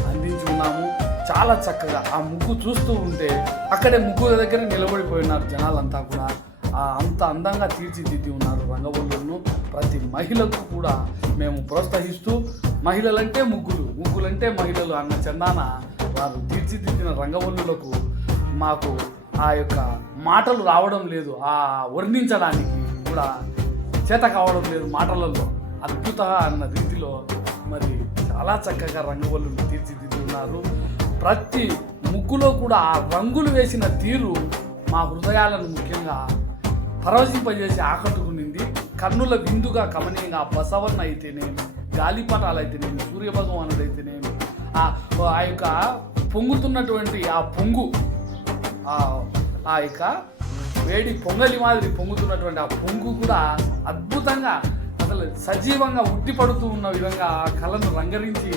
అందించి ఉన్నాము. చాలా చక్కగా ఆ ముగ్గు చూస్తూ ఉంటే అక్కడే ముగ్గుల దగ్గర నిలబడిపోయినారు జనాలంతా కూడా. అంత అందంగా తీర్చిదిద్ది ఉన్నారు రంగవల్లులను. ప్రతి మహిళకు కూడా మేము ప్రోత్సహిస్తూ మహిళలంటే ముగ్గులంటే మహిళలు అన్న చందాన వారు తీర్చిదిద్దిన రంగవల్లులకు మాకు ఆ యొక్క మాటలు రావడం లేదు, ఆ వర్ణించడానికి కూడా చేత కావడం లేదు మాటలలో. అద్భుత అన్న రీతిలో మరి చాలా చక్కగా రంగవల్లులు తీర్చిదిద్ది ఉన్నారు. ప్రతి ముగ్గులో కూడా ఆ రంగులు వేసిన తీరు మా హృదయాలను ముఖ్యంగా పరవశింపజేసి ఆకట్టుకునింది. కన్నుల విందుగా కమనీయంగా ఆ బసవన్న అయితేనేమి, గాలిపటాలు అయితేనేమి, సూర్యభగవానుడు అయితేనేమి, ఆ యొక్క పొంగుతున్నటువంటి ఆ పొంగు, ఆ యొక్క వేడి పొంగలి మాదిరి పొంగుతున్నటువంటి ఆ పొంగు కూడా అద్భుతంగా అసలు సజీవంగా ఉట్టిపడుతూ ఉన్న విధంగా ఆ కళను రంగరించి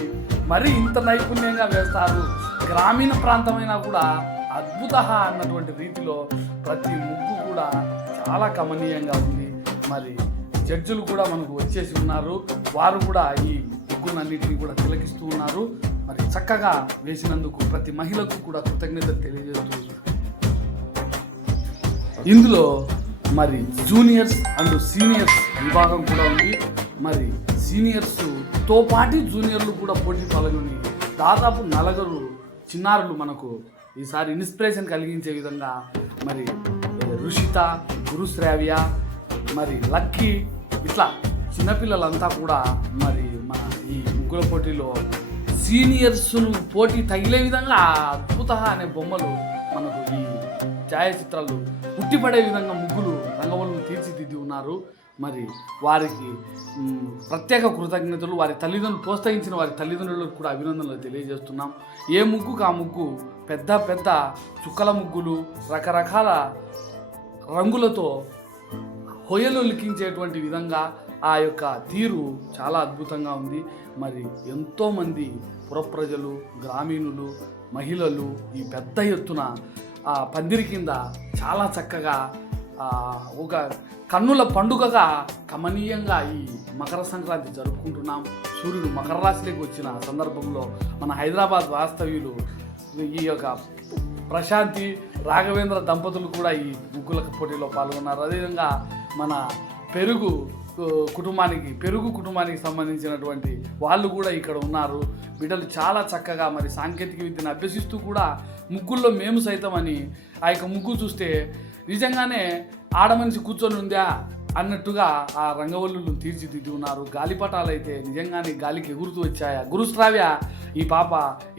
మరీ ఇంత నైపుణ్యంగా వేస్తారు. గ్రామీణ ప్రాంతమైనా కూడా అద్భుత అన్నటువంటి రీతిలో ప్రతి ముగ్గు కూడా చాలా కమనీయంగా ఉంది. మరి జడ్జిలు కూడా మనకు వచ్చేసి ఉన్నారు, వారు కూడా ఈ ముగ్గులన్నింటినీ కూడా తిలకిస్తూ ఉన్నారు. మరి చక్కగా వేసినందుకు ప్రతి మహిళకు కూడా కృతజ్ఞతలు తెలియజేస్తూ ఇందులో మరి జూనియర్స్ అండ్ సీనియర్స్ విభాగం కూడా ఉంది. మరి సీనియర్స్తో పాటు జూనియర్లు కూడా పోటీ పాల్గొని దాదాపు 4 చిన్నారులు మనకు ఈసారి ఇన్స్పిరేషన్ కలిగించే విధంగా మరి రుషిత, గురుశ్రావ్య, మరి లక్కీ ఇట్లా చిన్నపిల్లలంతా కూడా మరి మన ఈ ముగ్గుల పోటీలో సీనియర్స్ను పోటీ తగిలే విధంగా అద్భుత అనే బొమ్మలు మనకు ఈ ఛాయాచిత్రాలు ఉట్టిపడే విధంగా ముగ్గులు రంగవల్లును తీర్చిదిద్ది ఉన్నారు. మరి వారికి ప్రత్యేక కృతజ్ఞతలు, వారి తల్లిదండ్రులు ప్రోత్సహించిన వారి తల్లిదండ్రులకు కూడా అభినందనలు తెలియజేస్తున్నాం. ఏ ముగ్గుకు ఆ ముగ్గు పెద్ద పెద్ద చుక్కల ముగ్గులు, రకరకాల రంగులతో హొయలు లిఖించేటువంటి విధంగా ఆ యొక్క తీరు చాలా అద్భుతంగా ఉంది. మరి ఎంతోమంది పురప్రజలు, గ్రామీణులు, మహిళలు ఈ పెద్ద ఎత్తున ఆ పందిరి కింద చాలా చక్కగా ఒక కన్నుల పండుగగా కమనీయంగా ఈ మకర సంక్రాంతి జరుపుకుంటున్నాం. సూర్యుడు మకర రాశిలోకి వచ్చిన సందర్భంలో మన హైదరాబాద్ వాస్తవ్యులు ఈ యొక్క ప్రశాంతి, రాఘవేంద్ర దంపతులు కూడా ఈ ముగ్గుల పోటీలో పాల్గొన్నారు. అదేవిధంగా మన పెరుగు కుటుంబానికి సంబంధించినటువంటి వాళ్ళు కూడా ఇక్కడ ఉన్నారు. బిడ్డలు చాలా చక్కగా మరి సాంకేతిక విద్యను అభ్యసిస్తూ కూడా ముగ్గుల్లో మేము సైతం అని ఆ యొక్క ముగ్గు చూస్తే నిజంగానే ఆడమనిషి కూర్చొని ఉందా అన్నట్టుగా ఆ రంగవల్లులు తీర్చిదిద్ది ఉన్నారు. గాలిపటాలు అయితే నిజంగానే గాలికి ఎగురుతూ వచ్చాయా. గురుశ్రావ్య ఈ పాప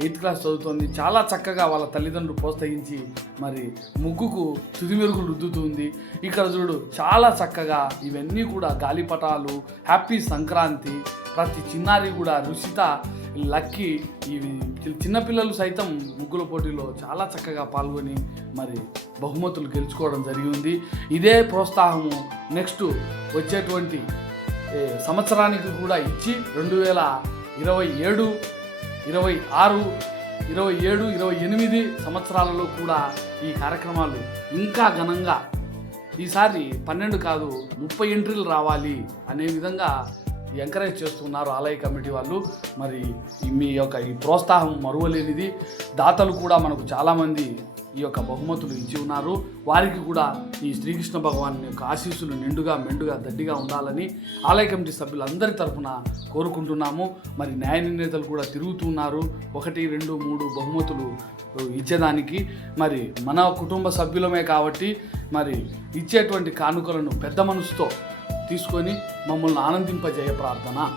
8th క్లాస్ చదువుతోంది. చాలా చక్కగా వాళ్ళ తల్లిదండ్రులు ప్రోత్సహించి మరి ముగ్గుకు తుదిమెరుగులు రుద్దుతుంది. ఇక్కడ చూడు చాలా చక్కగా ఇవన్నీ కూడా గాలిపటాలు, హ్యాపీ సంక్రాంతి. ప్రతి చిన్నారి కూడా రుషిత, లక్కీ, ఇవి చిన్నపిల్లలు సైతం ముగ్గుల పోటీలో చాలా చక్కగా పాల్గొని మరి బహుమతులు గెలుచుకోవడం జరిగింది. ఇదే ప్రోత్సాహము నెక్స్ట్ వచ్చేటువంటి సంవత్సరానికి కూడా ఇచ్చి 2027, 26, 27, 28 సంవత్సరాలలో కూడా ఈ కార్యక్రమాలు ఇంకా ఘనంగా ఈసారి 12 కాదు 30 ఎంట్రీలు రావాలి అనే విధంగా ఎంకరేజ్ చేస్తున్నారు ఆలయ కమిటీ వాళ్ళు. మరి మీ యొక్క ఈ ప్రోత్సాహం మరువలేనిది. దాతలు కూడా మనకు చాలామంది ఈ యొక్క బహుమతులు ఇచ్చి ఉన్నారు. వారికి కూడా ఈ శ్రీకృష్ణ భగవాన్ యొక్క ఆశీస్సులు నిండుగా మెండుగా దడ్డిగా ఉండాలని ఆలయ కమిటీ సభ్యులందరి తరఫున కోరుకుంటున్నాము. మరి న్యాయ నిర్ణేతలు కూడా తిరుగుతున్నారు 1, 2, 3 బహుమతులు ఇచ్చేదానికి. మరి మన కుటుంబ సభ్యులమే కాబట్టి మరి ఇచ్చేటువంటి కానుకలను పెద్ద మనసుతో తీసుకొని మమ్మల్ని ఆనందింపజేయ ప్రార్థన.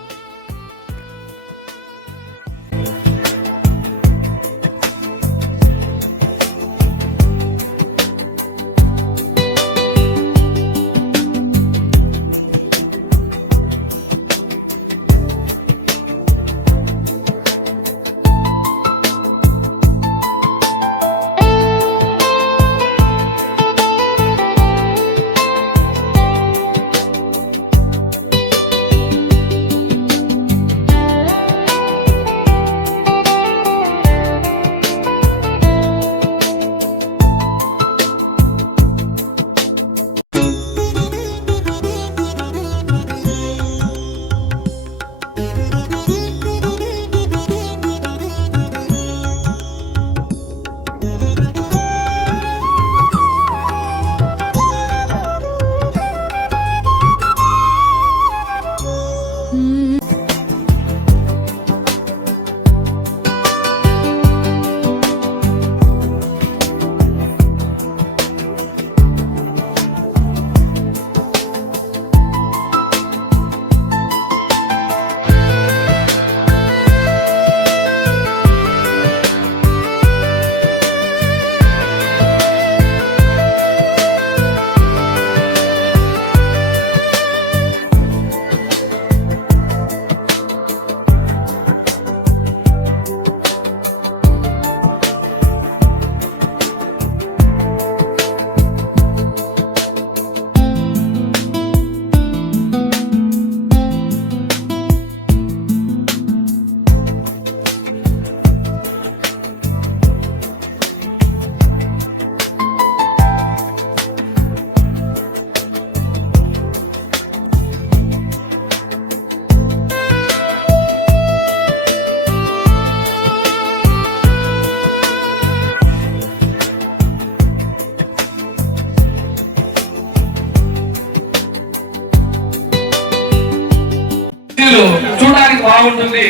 బాగుంటుంది.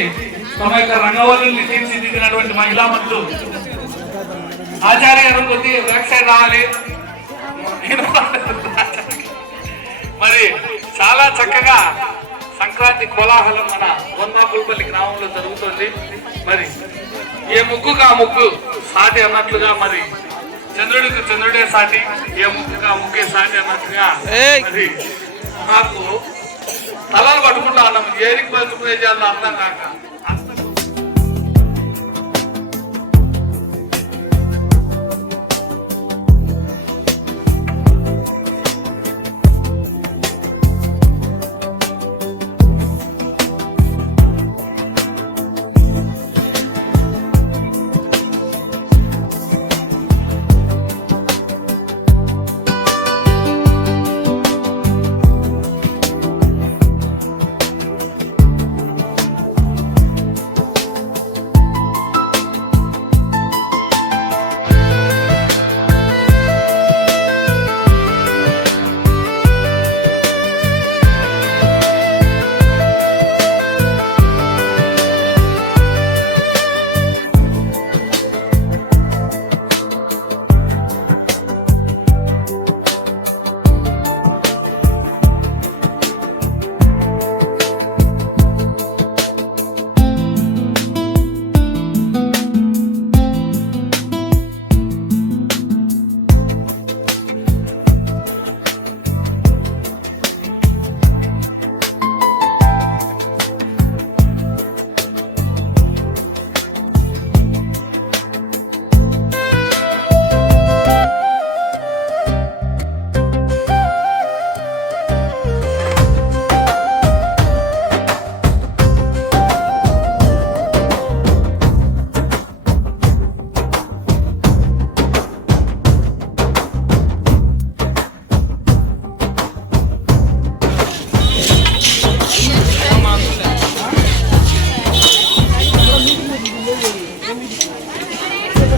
తమ యొక్క రంగవల్లుల్ని తీర్చిదిద్దినటువంటి మహిళా మంత్రులు ఆచార్య గారు కొద్దిగా బ్యాక్ సైడ్ రావాలి. మరి చాలా చక్కగా సంక్రాంతి కోలాహలం మన గొన్మాకులపల్లి గ్రామంలో జరుగుతుంది. మరి ఏ ముగ్గుగా ముగ్గు సాటి అన్నట్లుగా, మరి చంద్రుడికి చంద్రుడే సాటి, ఏ ముగ్గుగా ముగ్గే సాటి అన్నట్లుగా మరి నాకు తలలు పట్టుకుంటా ఉన్నాం. ఏరికి పట్టుకునే చేయాలో అర్థం కాక.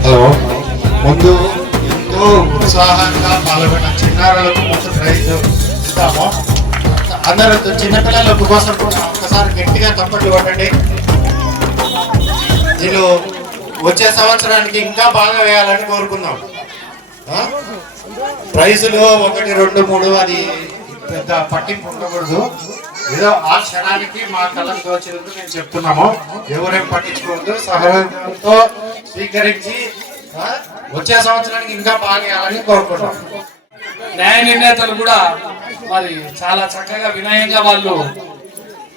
హలో, ముందు ఎంతో ఉత్సాహంగా పాల్గొన్న చిన్నారులకు ముందు ప్రైజ్ ఇస్తాము. అందరూ చిన్నపిల్లల కోసం ఒకసారి గట్టిగా తప్పట్లు కొట్టండి. వీళ్ళు వచ్చే సంవత్సరానికి ఇంకా బాగా వేయాలని కోరుకుందాం. ప్రైజులు 1, 2, 3 అది పెద్ద పట్టింపు ఉండకూడదు. ఏదో ఆ క్షణానికి మా కళ్ళకు తోచినందుకు మేము చెప్తున్నాము. ఎవరేం పట్టించుకోవద్దు, సహనంతో స్వీకరించి వచ్చే సంవత్సరానికి ఇంకా బాగా వేయాలని కోరుకుంటాం. న్యాయ నిర్ణేతలు కూడా మరి చాలా చక్కగా వినయంగా వాళ్ళు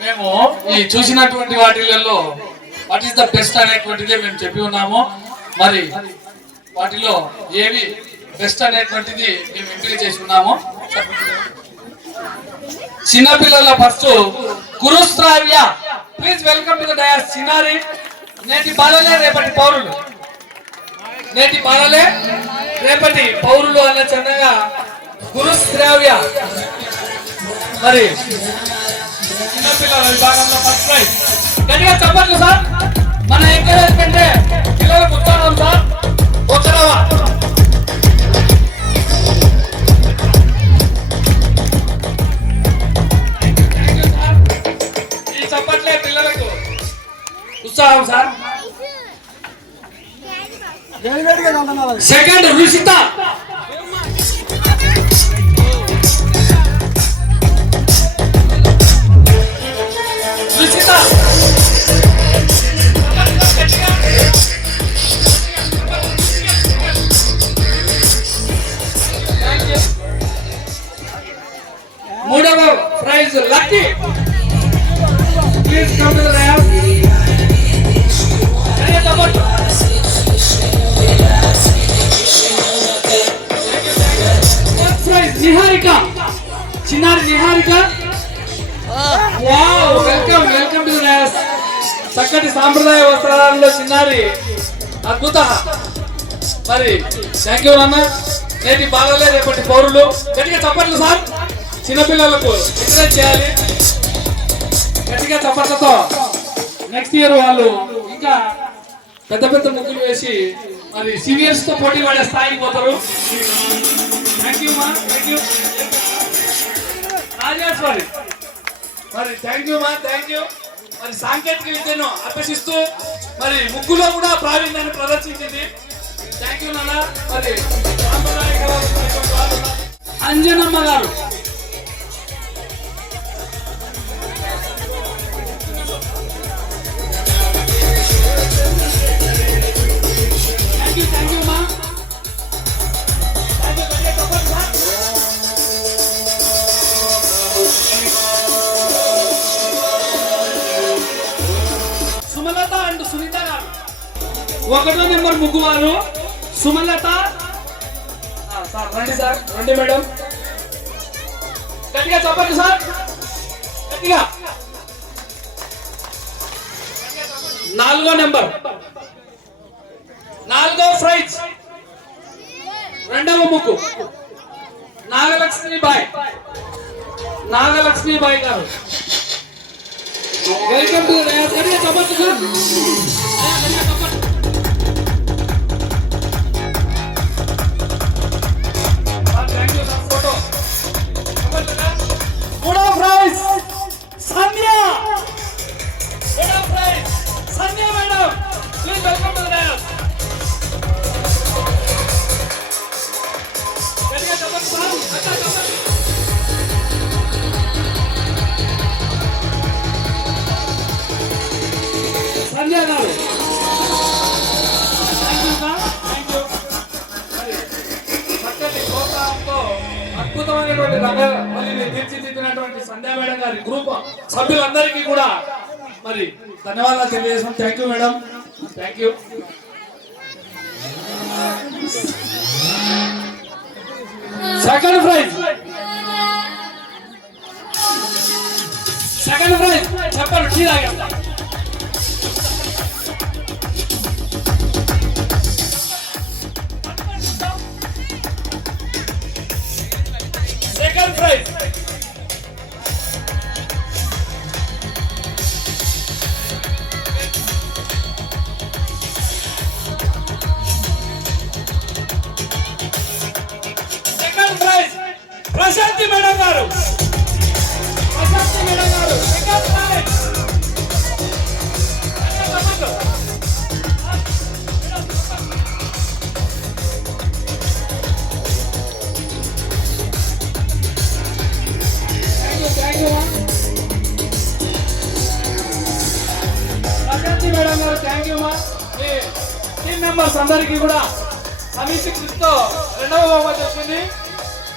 మేము ఈ చూసినటువంటి వాటిలలో వాట్ ఈస్ ద బెస్ట్ అనేటువంటిదే మేము చెప్పి ఉన్నాము. మరి వాటిలో ఏవి బెస్ట్ అనేటువంటిది మేము ఎంపిక చేసి ఉన్నాము. చిన్నపిల్లల first Gurushravya, please welcome to the dais. చిన్నారి నేటి బాలలే రేపటి పౌరులు, నేటి బాలలే రేపటి పౌరులు అన్న చిన్నగా గురుశ్రావ్య. మరి చిన్నపిల్లల విభాగంలో ఫస్ట్ ప్రైజ్. గట్టిగా చెప్పండి సార్, మన ఎంకరేజ్ కంటే పిల్లలకు ఉత్సాహం సార్. వచ్చరావా ఈ చప్పట్లే పిల్లలకు ఉత్సాహం సార్. సెకండ్ రుషిత, రుషిత మూడవ prize Lucky. Please come to the dais. Niharika, చిన్నారి Niharika, wow, welcome welcome to the dais. చక్కటి సాంప్రదాయ వస్త్రాలలో చిన్నారి అద్భుత. మరి థ్యాంక్ యూ అన్న. నేటి బాలలే రేపటి పౌరులు. గట్టిగా చప్పట్లు సార్. చిన్నపిల్లలకు ఎంకరేజ్ చేయాలి గట్టిగా చప్పట్లతో. నెక్స్ట్ ఇయర్ వాళ్ళు ఇంకా పెద్ద పెద్ద ముగ్గులు వేసి మరి సీనియర్స్ తో పోటీ పడే స్థాయికి పోతారు. థ్యాంక్ యూ మా, థ్యాంక్ యూ రాజేశ్వరి. మరి థ్యాంక్ యూ మా, థ్యాంక్ యూ. మరి సాంకేతిక విద్యను అభ్యసిస్తూ మరి ముగ్గులో కూడా ప్రావీణ్యాన్ని ప్రదర్శించింది. థ్యాంక్ యూ నాన్న. మరి అంజనమ్మ గారు థ్యాంక్ యూ మా. సుమలత అండ్ సునీత గారు 1వ నెంబర్ ముగ్గు వారు సుమలత. సార్ రండి సార్, రండి మేడం. గట్టిగా చెప్పండి సార్, గట్టిగా. 4వ నెంబర్ 4వ ప్రైజ్ 2వ ముగ్గు నాగలక్ష్మి బాయ్ గారు. వెల్కమ్ టు గట్టిగా చెప్పండి సార్. ఫోటో 3వ ప్రైజ్ సంధ్య. 3వ prize Sandhya madam. Please welcome to the dais. గట్టిగా చెప్పండి సార్. సంధ్య గారు చక్కటి ప్రోత్సాహంతో అద్భుతమైనటువంటి రంగవల్లిని తీర్చిదిద్దినటువంటి సంధ్యా మేడం గారి గ్రూప్ సభ్యులందరికీ కూడా మరి ధన్యవాదాలు తెలియజేస్తాం. Thank you madam, thank you. Second prize చెప్పండి. టీ తాగేస్తా. సెకండ్ ప్రైజ్ ప్రశాంతి మేడం గారు. Second prize. ప్రశాంతి మేడం గారు థ్యాంక్ యూ మా. టీమ్ మెంబర్స్ అందరికీ కూడా సమిష్టి కృషితో 2వ బహుమతి వచ్చింది.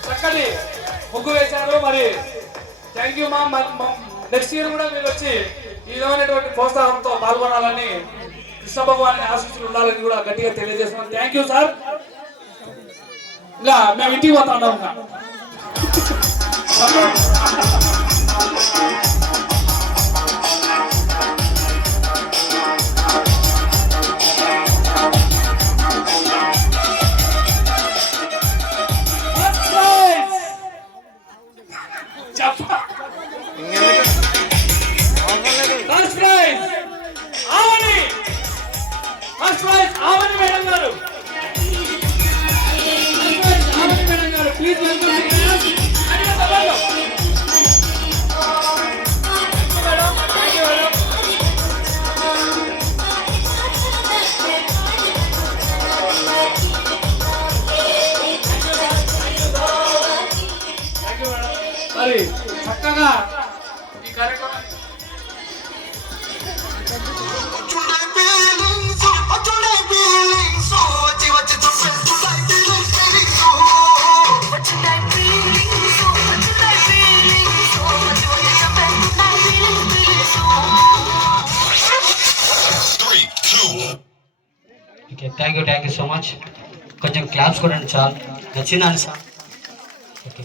చక్కటి ముగ్గు వేశారు. మరి థ్యాంక్ యూ మా. నెక్స్ట్ ఇయర్ కూడా మీరు వచ్చి ఈ విధమైనటువంటి ప్రోత్సాహంతో పాల్గొనాలని, కృష్ణ భగవాన్ ఆశీస్సులు ఉండాలని కూడా గట్టిగా తెలియజేస్తున్నాం. Thank you sir. ఇలా మేము ఇంటికి పోతా ఉన్నాం. ఆవని మేడం గారు. Please welcome. మరి చక్కగా ఈ కార్యక్రమం థ్యాంక్ యూ సో మచ్. కొంచెం క్లాప్స్ కూడా చాలు. నచ్చిందని సార్. ఓకే.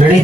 రెడీ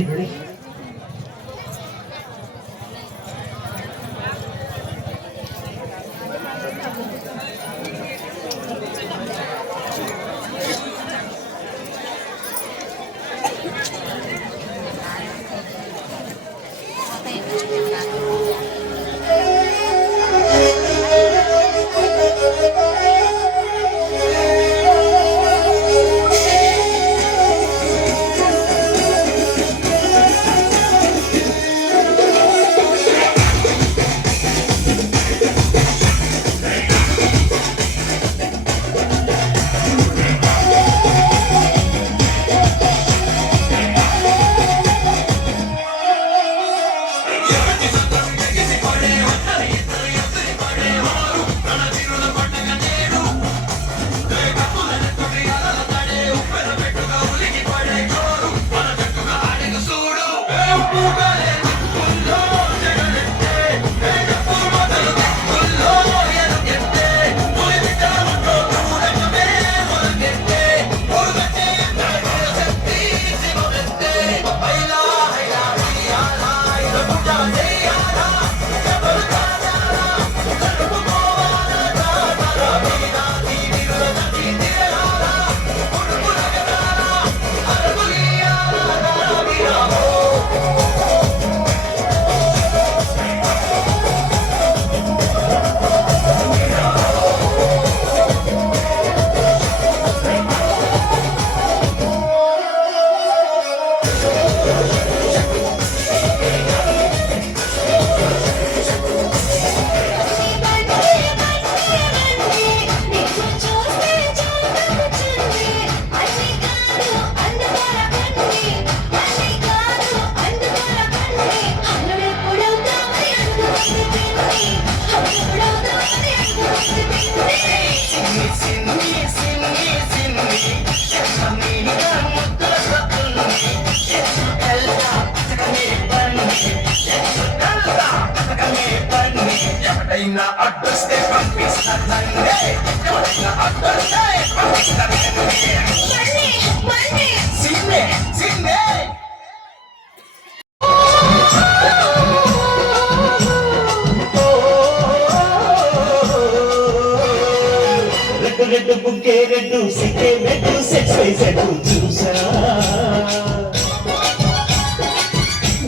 రెడ్డు బుక్కే రెడ్డు సిక్కే రెడ్డు సెక్స్ వై సెడ్డు చూసా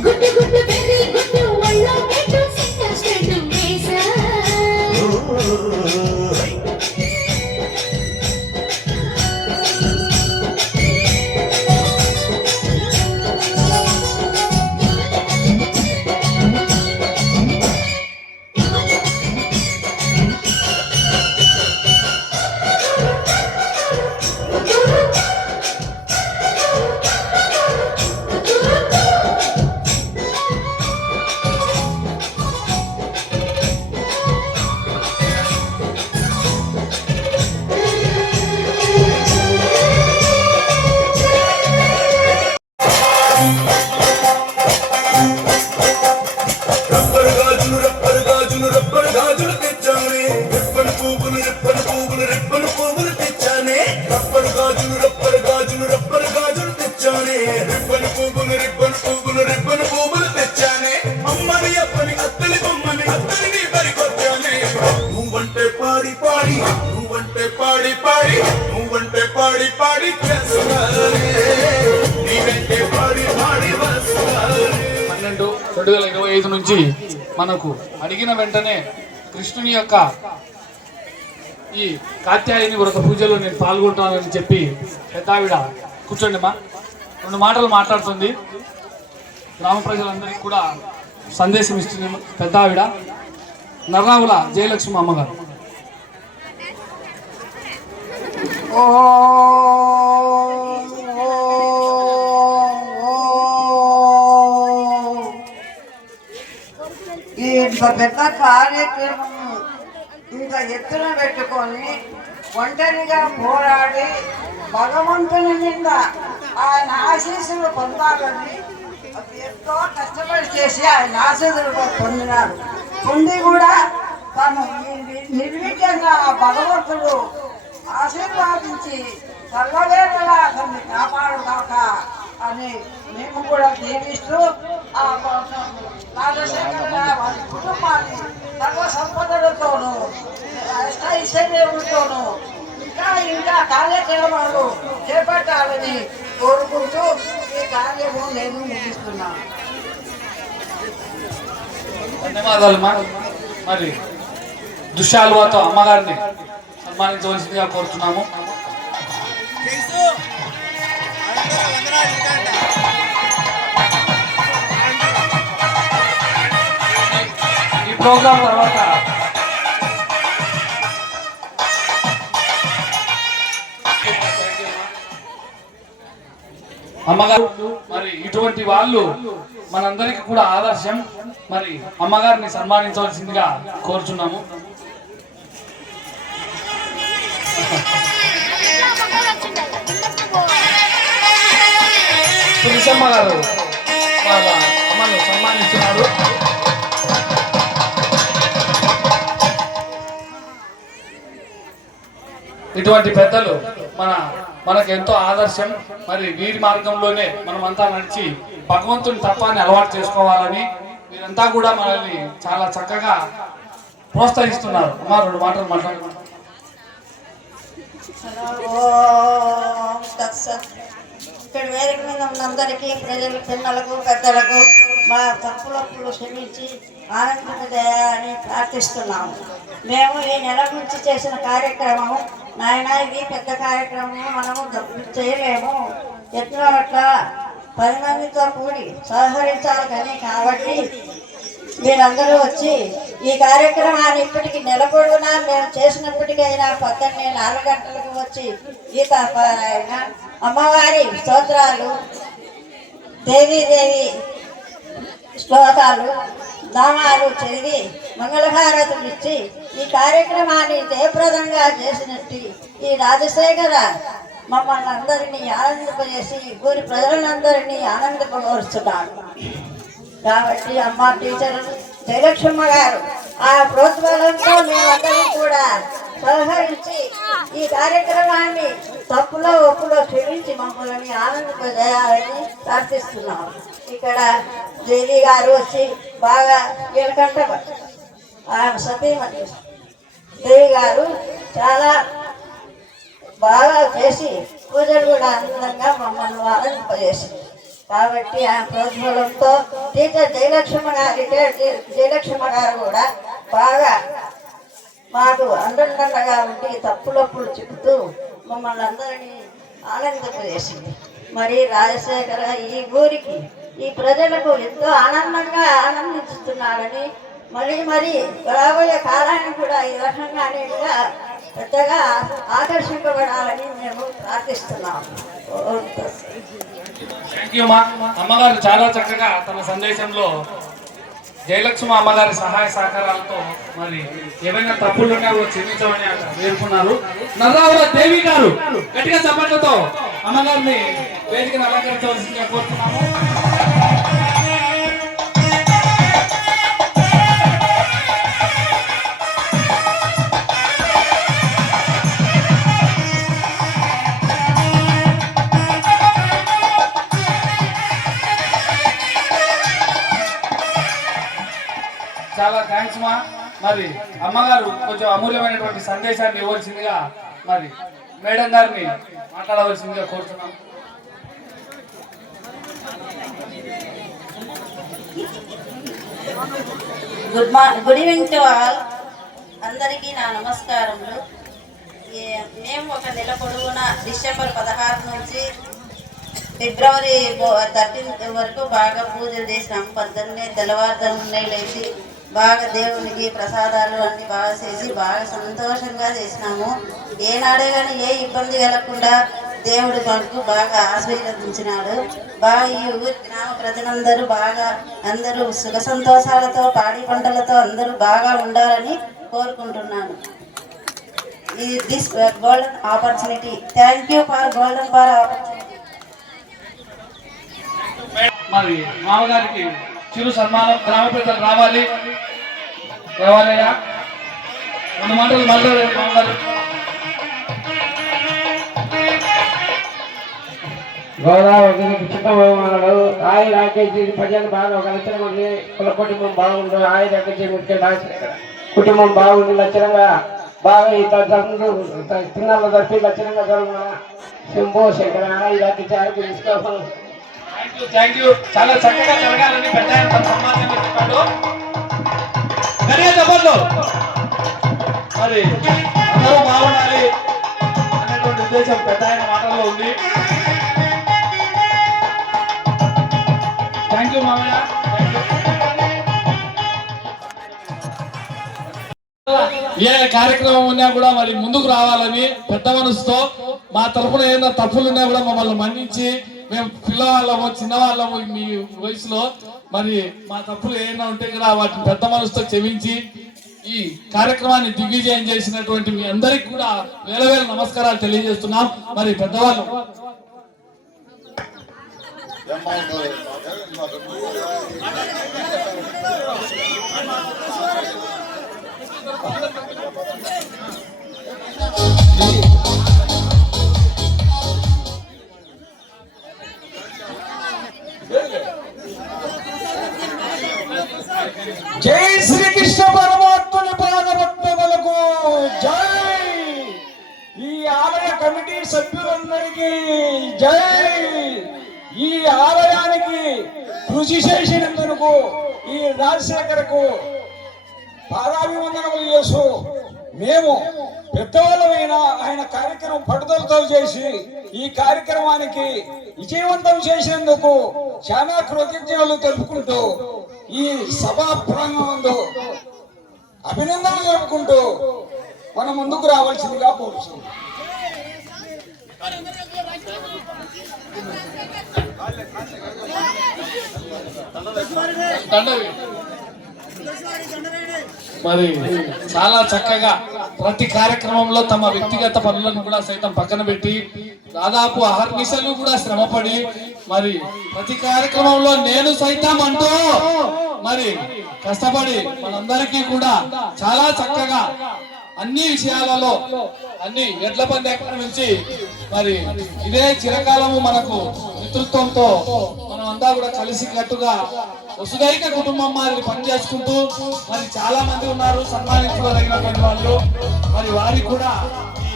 గుడ్డు గుడ్డు బెర్రీ గుడ్డు వల్లో గెడ్డు సింగల్ స్టెడ్డు వేసా పాడి పాడి నువ్వంటే పాడి పాడి నీవంటే పాడి పాడి 12/2025 నుంచి మనకు అడిగిన వెంటనే కృష్ణుని యొక్క ఈ కాత్యాయని వ్రత పూజలో నేను పాల్గొంటానని చెప్పి పెద్దావిడ కూర్చోండి మా 2 మాటలు మాట్లాడుతుంది. గ్రామ ప్రజలందరికీ కూడా సందేశం ఇస్తుంది పెద్దావిడ నర్నావుల జయలక్ష్మి అమ్మగారు. ఇంత పెద్ద కార్యక్రమం ఇంత ఎత్తున పెట్టుకొని ఒంటరిగా పోరాడి భగవంతుని మీద ఆయన ఆశీస్సులు పొందాలని ఎంతో కష్టపడి చేసి ఆయన ఆశీస్సులు పొందినాడు. పొంది కూడా తను నిర్విఘ్నంగా ఆ భగవంతుడు ఆశీర్వాదించి సర్వవేళలా అతన్ని కాపాడుగాక అని మేము కూడా దీవిస్తూ ఆ రాజశేఖర వారి కుటుంబాన్ని సర్వ సంపదలతోనూ ఐశ్వర్యంతోనూ ఇంకా కార్యక్రమాలు చేపట్టాలని కోరుకుంటూ ఈ కార్యము నేను ముగిస్తున్నాను. ధన్యవాదాలు మరి దుశ్శాలువాతో అమ్మగారిని సన్మానించవలసిందిగా కోరుతున్నాము. ఈ ప్రోగ్రాం తర్వాత అమ్మగారు మరి ఇటువంటి వాళ్ళు మనందరికి కూడా ఆదర్శం. మరి అమ్మగారిని సన్మానించవలసిందిగా కోరుచున్నాము. తులసమ్మ గారు వాళ్ళ అమ్మను సన్మానిస్తున్నారు. ఇటువంటి పెద్దలు మనకు ఎంతో ఆదర్శం. మరి వీరి మార్గంలోనే మనమంతా నడిచి భగవంతుని తత్వాన్ని అలవాటు చేసుకోవాలని వీరంతా కూడా మనల్ని చాలా చక్కగా ప్రోత్సహిస్తున్నారు. అమ్మా 2 మాటలు మాట్లాడుకుంటున్నారు. ఇక్కడ వేదిక మీద ఉన్నందరికీ ప్రజలు, పిల్లలకు, పెద్దలకు మా తప్పులప్పులు క్షమించి ఆనందింపజేయాలని ప్రార్థిస్తున్నాము. మేము ఈ నెల నుంచి చేసిన కార్యక్రమం నాయన ఇది పెద్ద కార్యక్రమం, మనము చేయలేము, ఎట్లా అట్లా 10 మందితో కూడి సహకరించాలి కానీ కాబట్టి మీరందరూ వచ్చి ఈ కార్యక్రమాన్ని ఇప్పటికి నెలకొడునా మేము చేసినప్పటికైనా పొద్దున్నే 4 గంటలకు వచ్చి గీతాపారాయణ, అమ్మవారి స్తోత్రాలు, దేవీదేవి శ్లోకాలు, నామాలు చదివి మంగళహారతులు ఇచ్చి ఈ కార్యక్రమాన్ని జయప్రదంగా చేసినట్టు ఈ రాజశేఖర మమ్మల్ని అందరినీ ఆనందింపజేసి ఊరి ప్రజలందరినీ ఆనందింపవరుస్తున్నాడు. కాబట్టి అమ్మ టీచర్లు జయలక్ష్మమ్మ గారు ఆ ప్రోత్సాహంతో మేమందరం కూడా సహకరించి ఈ కార్యక్రమాన్ని తప్పులో ఒప్పులో క్షమించి మమ్మల్ని ఆనందింపజేయాలని ప్రార్థిస్తున్నాము. ఇక్కడ దేవి గారు వచ్చి బాగా వీళ్ళకంట సతీమణి దేవి గారు చాలా బాగా చేసి పూజలు కూడా అందంగా మమ్మల్ని ఆనందింపజేసింది. కాబట్టి ఆ ప్రోత్సాహంతో టీచర్ జయలక్ష్మ గారు కూడా బాగా మాకు అందంగా ఉండి తప్పులప్పులు చెబుతూ మమ్మల్ని అందరినీ ఆనందింపజేసింది. మరి రాజశేఖర ఈ ఊరికి ఈ ప్రజలకు ఎంతో ఆనందిస్తున్నాడని మరి రాబోయే కాలానికి కూడా ఈ రకంగానే పెద్దగా ఆకర్షింపబడాలని మేము ప్రార్థిస్తున్నాము. థ్యాంక్ యూ మా అమ్మగారు చాలా చక్కగా తన సందేశంలో జయలక్ష్మ అమ్మగారి సహాయ సహకారాలతో మరి ఏమైనా తప్పులున్నా క్షమించమని వేడుకున్నారు. నర్రావుల దేవి గారు గట్టిగా చప్పట్లతో అమ్మగారిని వేదికను అలంకరించవలసిందిగా కోరుతున్నాము. చాలా థ్యాంక్స్ మా. మరి అమ్మగారు కొంచెం అమూల్యమైనటువంటి సందేశాన్ని ఇవ్వాల్సిందిగా మరి మేడం గారిని మాట్లాడవలసిందిగా కోరుతున్నాం. Good evening to all. అందరికీ నా నమస్కారములు. మేము ఒక నెల పొడవునా డిసెంబర్ 16 నుంచి ఫిబ్రవరి 13 వరకు బాగా పూజలు చేసినాము. పొద్దున్నే తెల్లవారుజామునే లేచి బాగా దేవునికి ప్రసాదాలు అన్నీ బాగా చేసి బాగా సంతోషంగా చేసినాము. ఏనాడే కానీ ఏ ఇబ్బంది కలగకుండా దేవుడు మనకు బాగా ఆశీర్వదించినాడు. బాగా ఈ ఊరి గ్రామ ప్రజలందరూ బాగా అందరూ సుఖ సంతోషాలతో పాడి పంటలతో అందరూ బాగా ఉండాలని కోరుకుంటున్నాను. This golden opportunity. Thank you for golden for opportunity. మరి మామగారికి చిరు సన్మానం గ్రామ ప్రజలు రావాలి. దేవాలయ 2 మాటలు మాట్లాడారు మామగారు. గోదావరి చిన్న బహుమానాలు ఆయి రాకేజీ ప్రజలు బాగా ఒక లక్షల మంది కుల కుటుంబం బాగుండు ఆయి రాకేజీ ముఖ్య కుటుంబం బాగుండి లక్షణంగా బాగా తిన్నాళ్ళు తప్పి లక్షణంగా జరుగున శంభో శంకర ఆయి రాకేజీ ఆరోగ్య తీసుకోవాలి. Thank you. చాలా చక్కగా జరగాలని పెద్ద ఆయన తన సమాజంలో చెప్పాడు. మరి అందరూ బాగుండాలి అనేటువంటి ఉద్దేశం పెద్ద ఆయన మాటల్లో ఉంది. థ్యాంక్ యూ మామయ్య. ఏ కార్యక్రమం ఉన్నా కూడా మరి ముందుకు రావాలని పెద్ద మనసుతో మా తరఫున ఏదైనా తప్పులు ఉన్నా కూడా మమ్మల్ని మన్నించి మేము పిల్లవాళ్ళము చిన్నవాళ్ళము మీ వయసులో మరి మా తప్పులు ఏమైనా ఉంటే కూడా వాటిని పెద్ద మనసుతో క్షమించి ఈ కార్యక్రమాన్ని దిగ్విజయం చేసినటువంటి మీ అందరికి కూడా వేల వేల నమస్కారాలు తెలియజేస్తున్నాం. మరి పెద్దవాళ్ళు జై శ్రీకృష్ణ పరమాత్ముని పాదపద్మములకు జై. ఈ ఆలయ కమిటీ సభ్యులందరికీ జై. ఈ ఆలయానికి కృషి చేసినందుకు ఈ రాజశేఖర్కు పాదాభివందనములు చేస్తూ మేము పెద్దవాళ్ళమైన ఆయన కార్యక్రమం పట్టుదలతో చేసి ఈ కార్యక్రమానికి విజయవంతం చేసినందుకు చాలా కృతజ్ఞతలు తెలుపుకుంటూ ఈ సభా ప్రాంగణంలో అభినందనలు తెలుపుకుంటూ మనం ముందుకు రావాల్సిందిగా కోరుతున్నాం. మరి చాలా చక్కగా ప్రతి కార్యక్రమంలో తమ వ్యక్తిగత పనులను కూడా సైతం పక్కన పెట్టి దాదాపు అహర్నిశలు కూడా శ్రమపడి మరి ప్రతి కార్యక్రమంలో నేను సైతం అంటూ మరి కష్టపడి మనందరికీ కూడా చాలా చక్కగా అన్ని విషయాలలో అన్ని ఎడ్ల పందెక్కడి నుంచి మరి ఇదే చిరకాలము మనకు మిత్రత్వంతో మనం అంతా కూడా కలిసి కట్టుగా వసుదైక కుటుంబం మాదిరి పనిచేసుకుంటూ మరి చాలా మంది ఉన్నారు సన్మానించుకోదగినటువంటి వాళ్ళు. మరి వారికి కూడా ఈ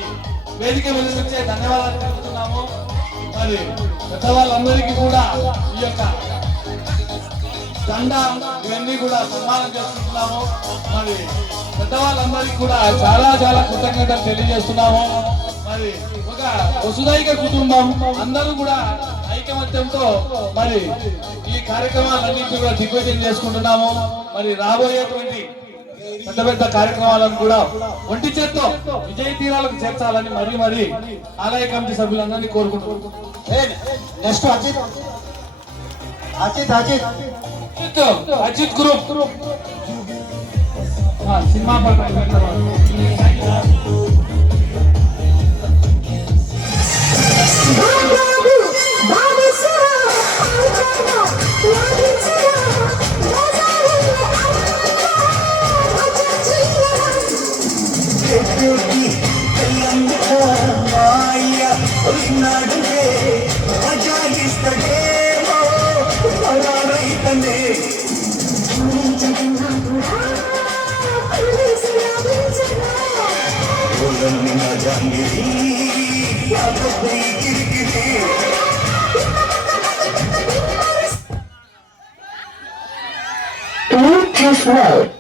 వేదిక వెలుగుచ్చే ధన్యవాదాలు తెలుపుతున్నాము. మరి పెద్దవాళ్ళందరికీ కూడా ఈ యొక్క దండ ఇవన్నీ కూడా సన్మానం చేసుకుంటున్నాము. మరి పెద్దవాళ్ళందరికీ కూడా చాలా చాలా కృతజ్ఞతలు తెలియజేస్తున్నాము. మరి ఒక వసుదైక కుటుంబం అందరూ కూడా ఐకమత్యంతో మరి ఈ కార్యక్రమాలన్నింటినీ కూడా దిగ్విజయం చేసుకుంటున్నాము. మరి రాబోయేటువంటి పెద్ద పెద్ద కార్యక్రమాలను కూడా ఒంటి చేత్తో విజయ తీరాలకు చేర్చాలని మరి ఆలయ కమిటీ సభ్యులందరినీ కోరుకుంటున్నాం. Next Ajith group cinema Please choose mode.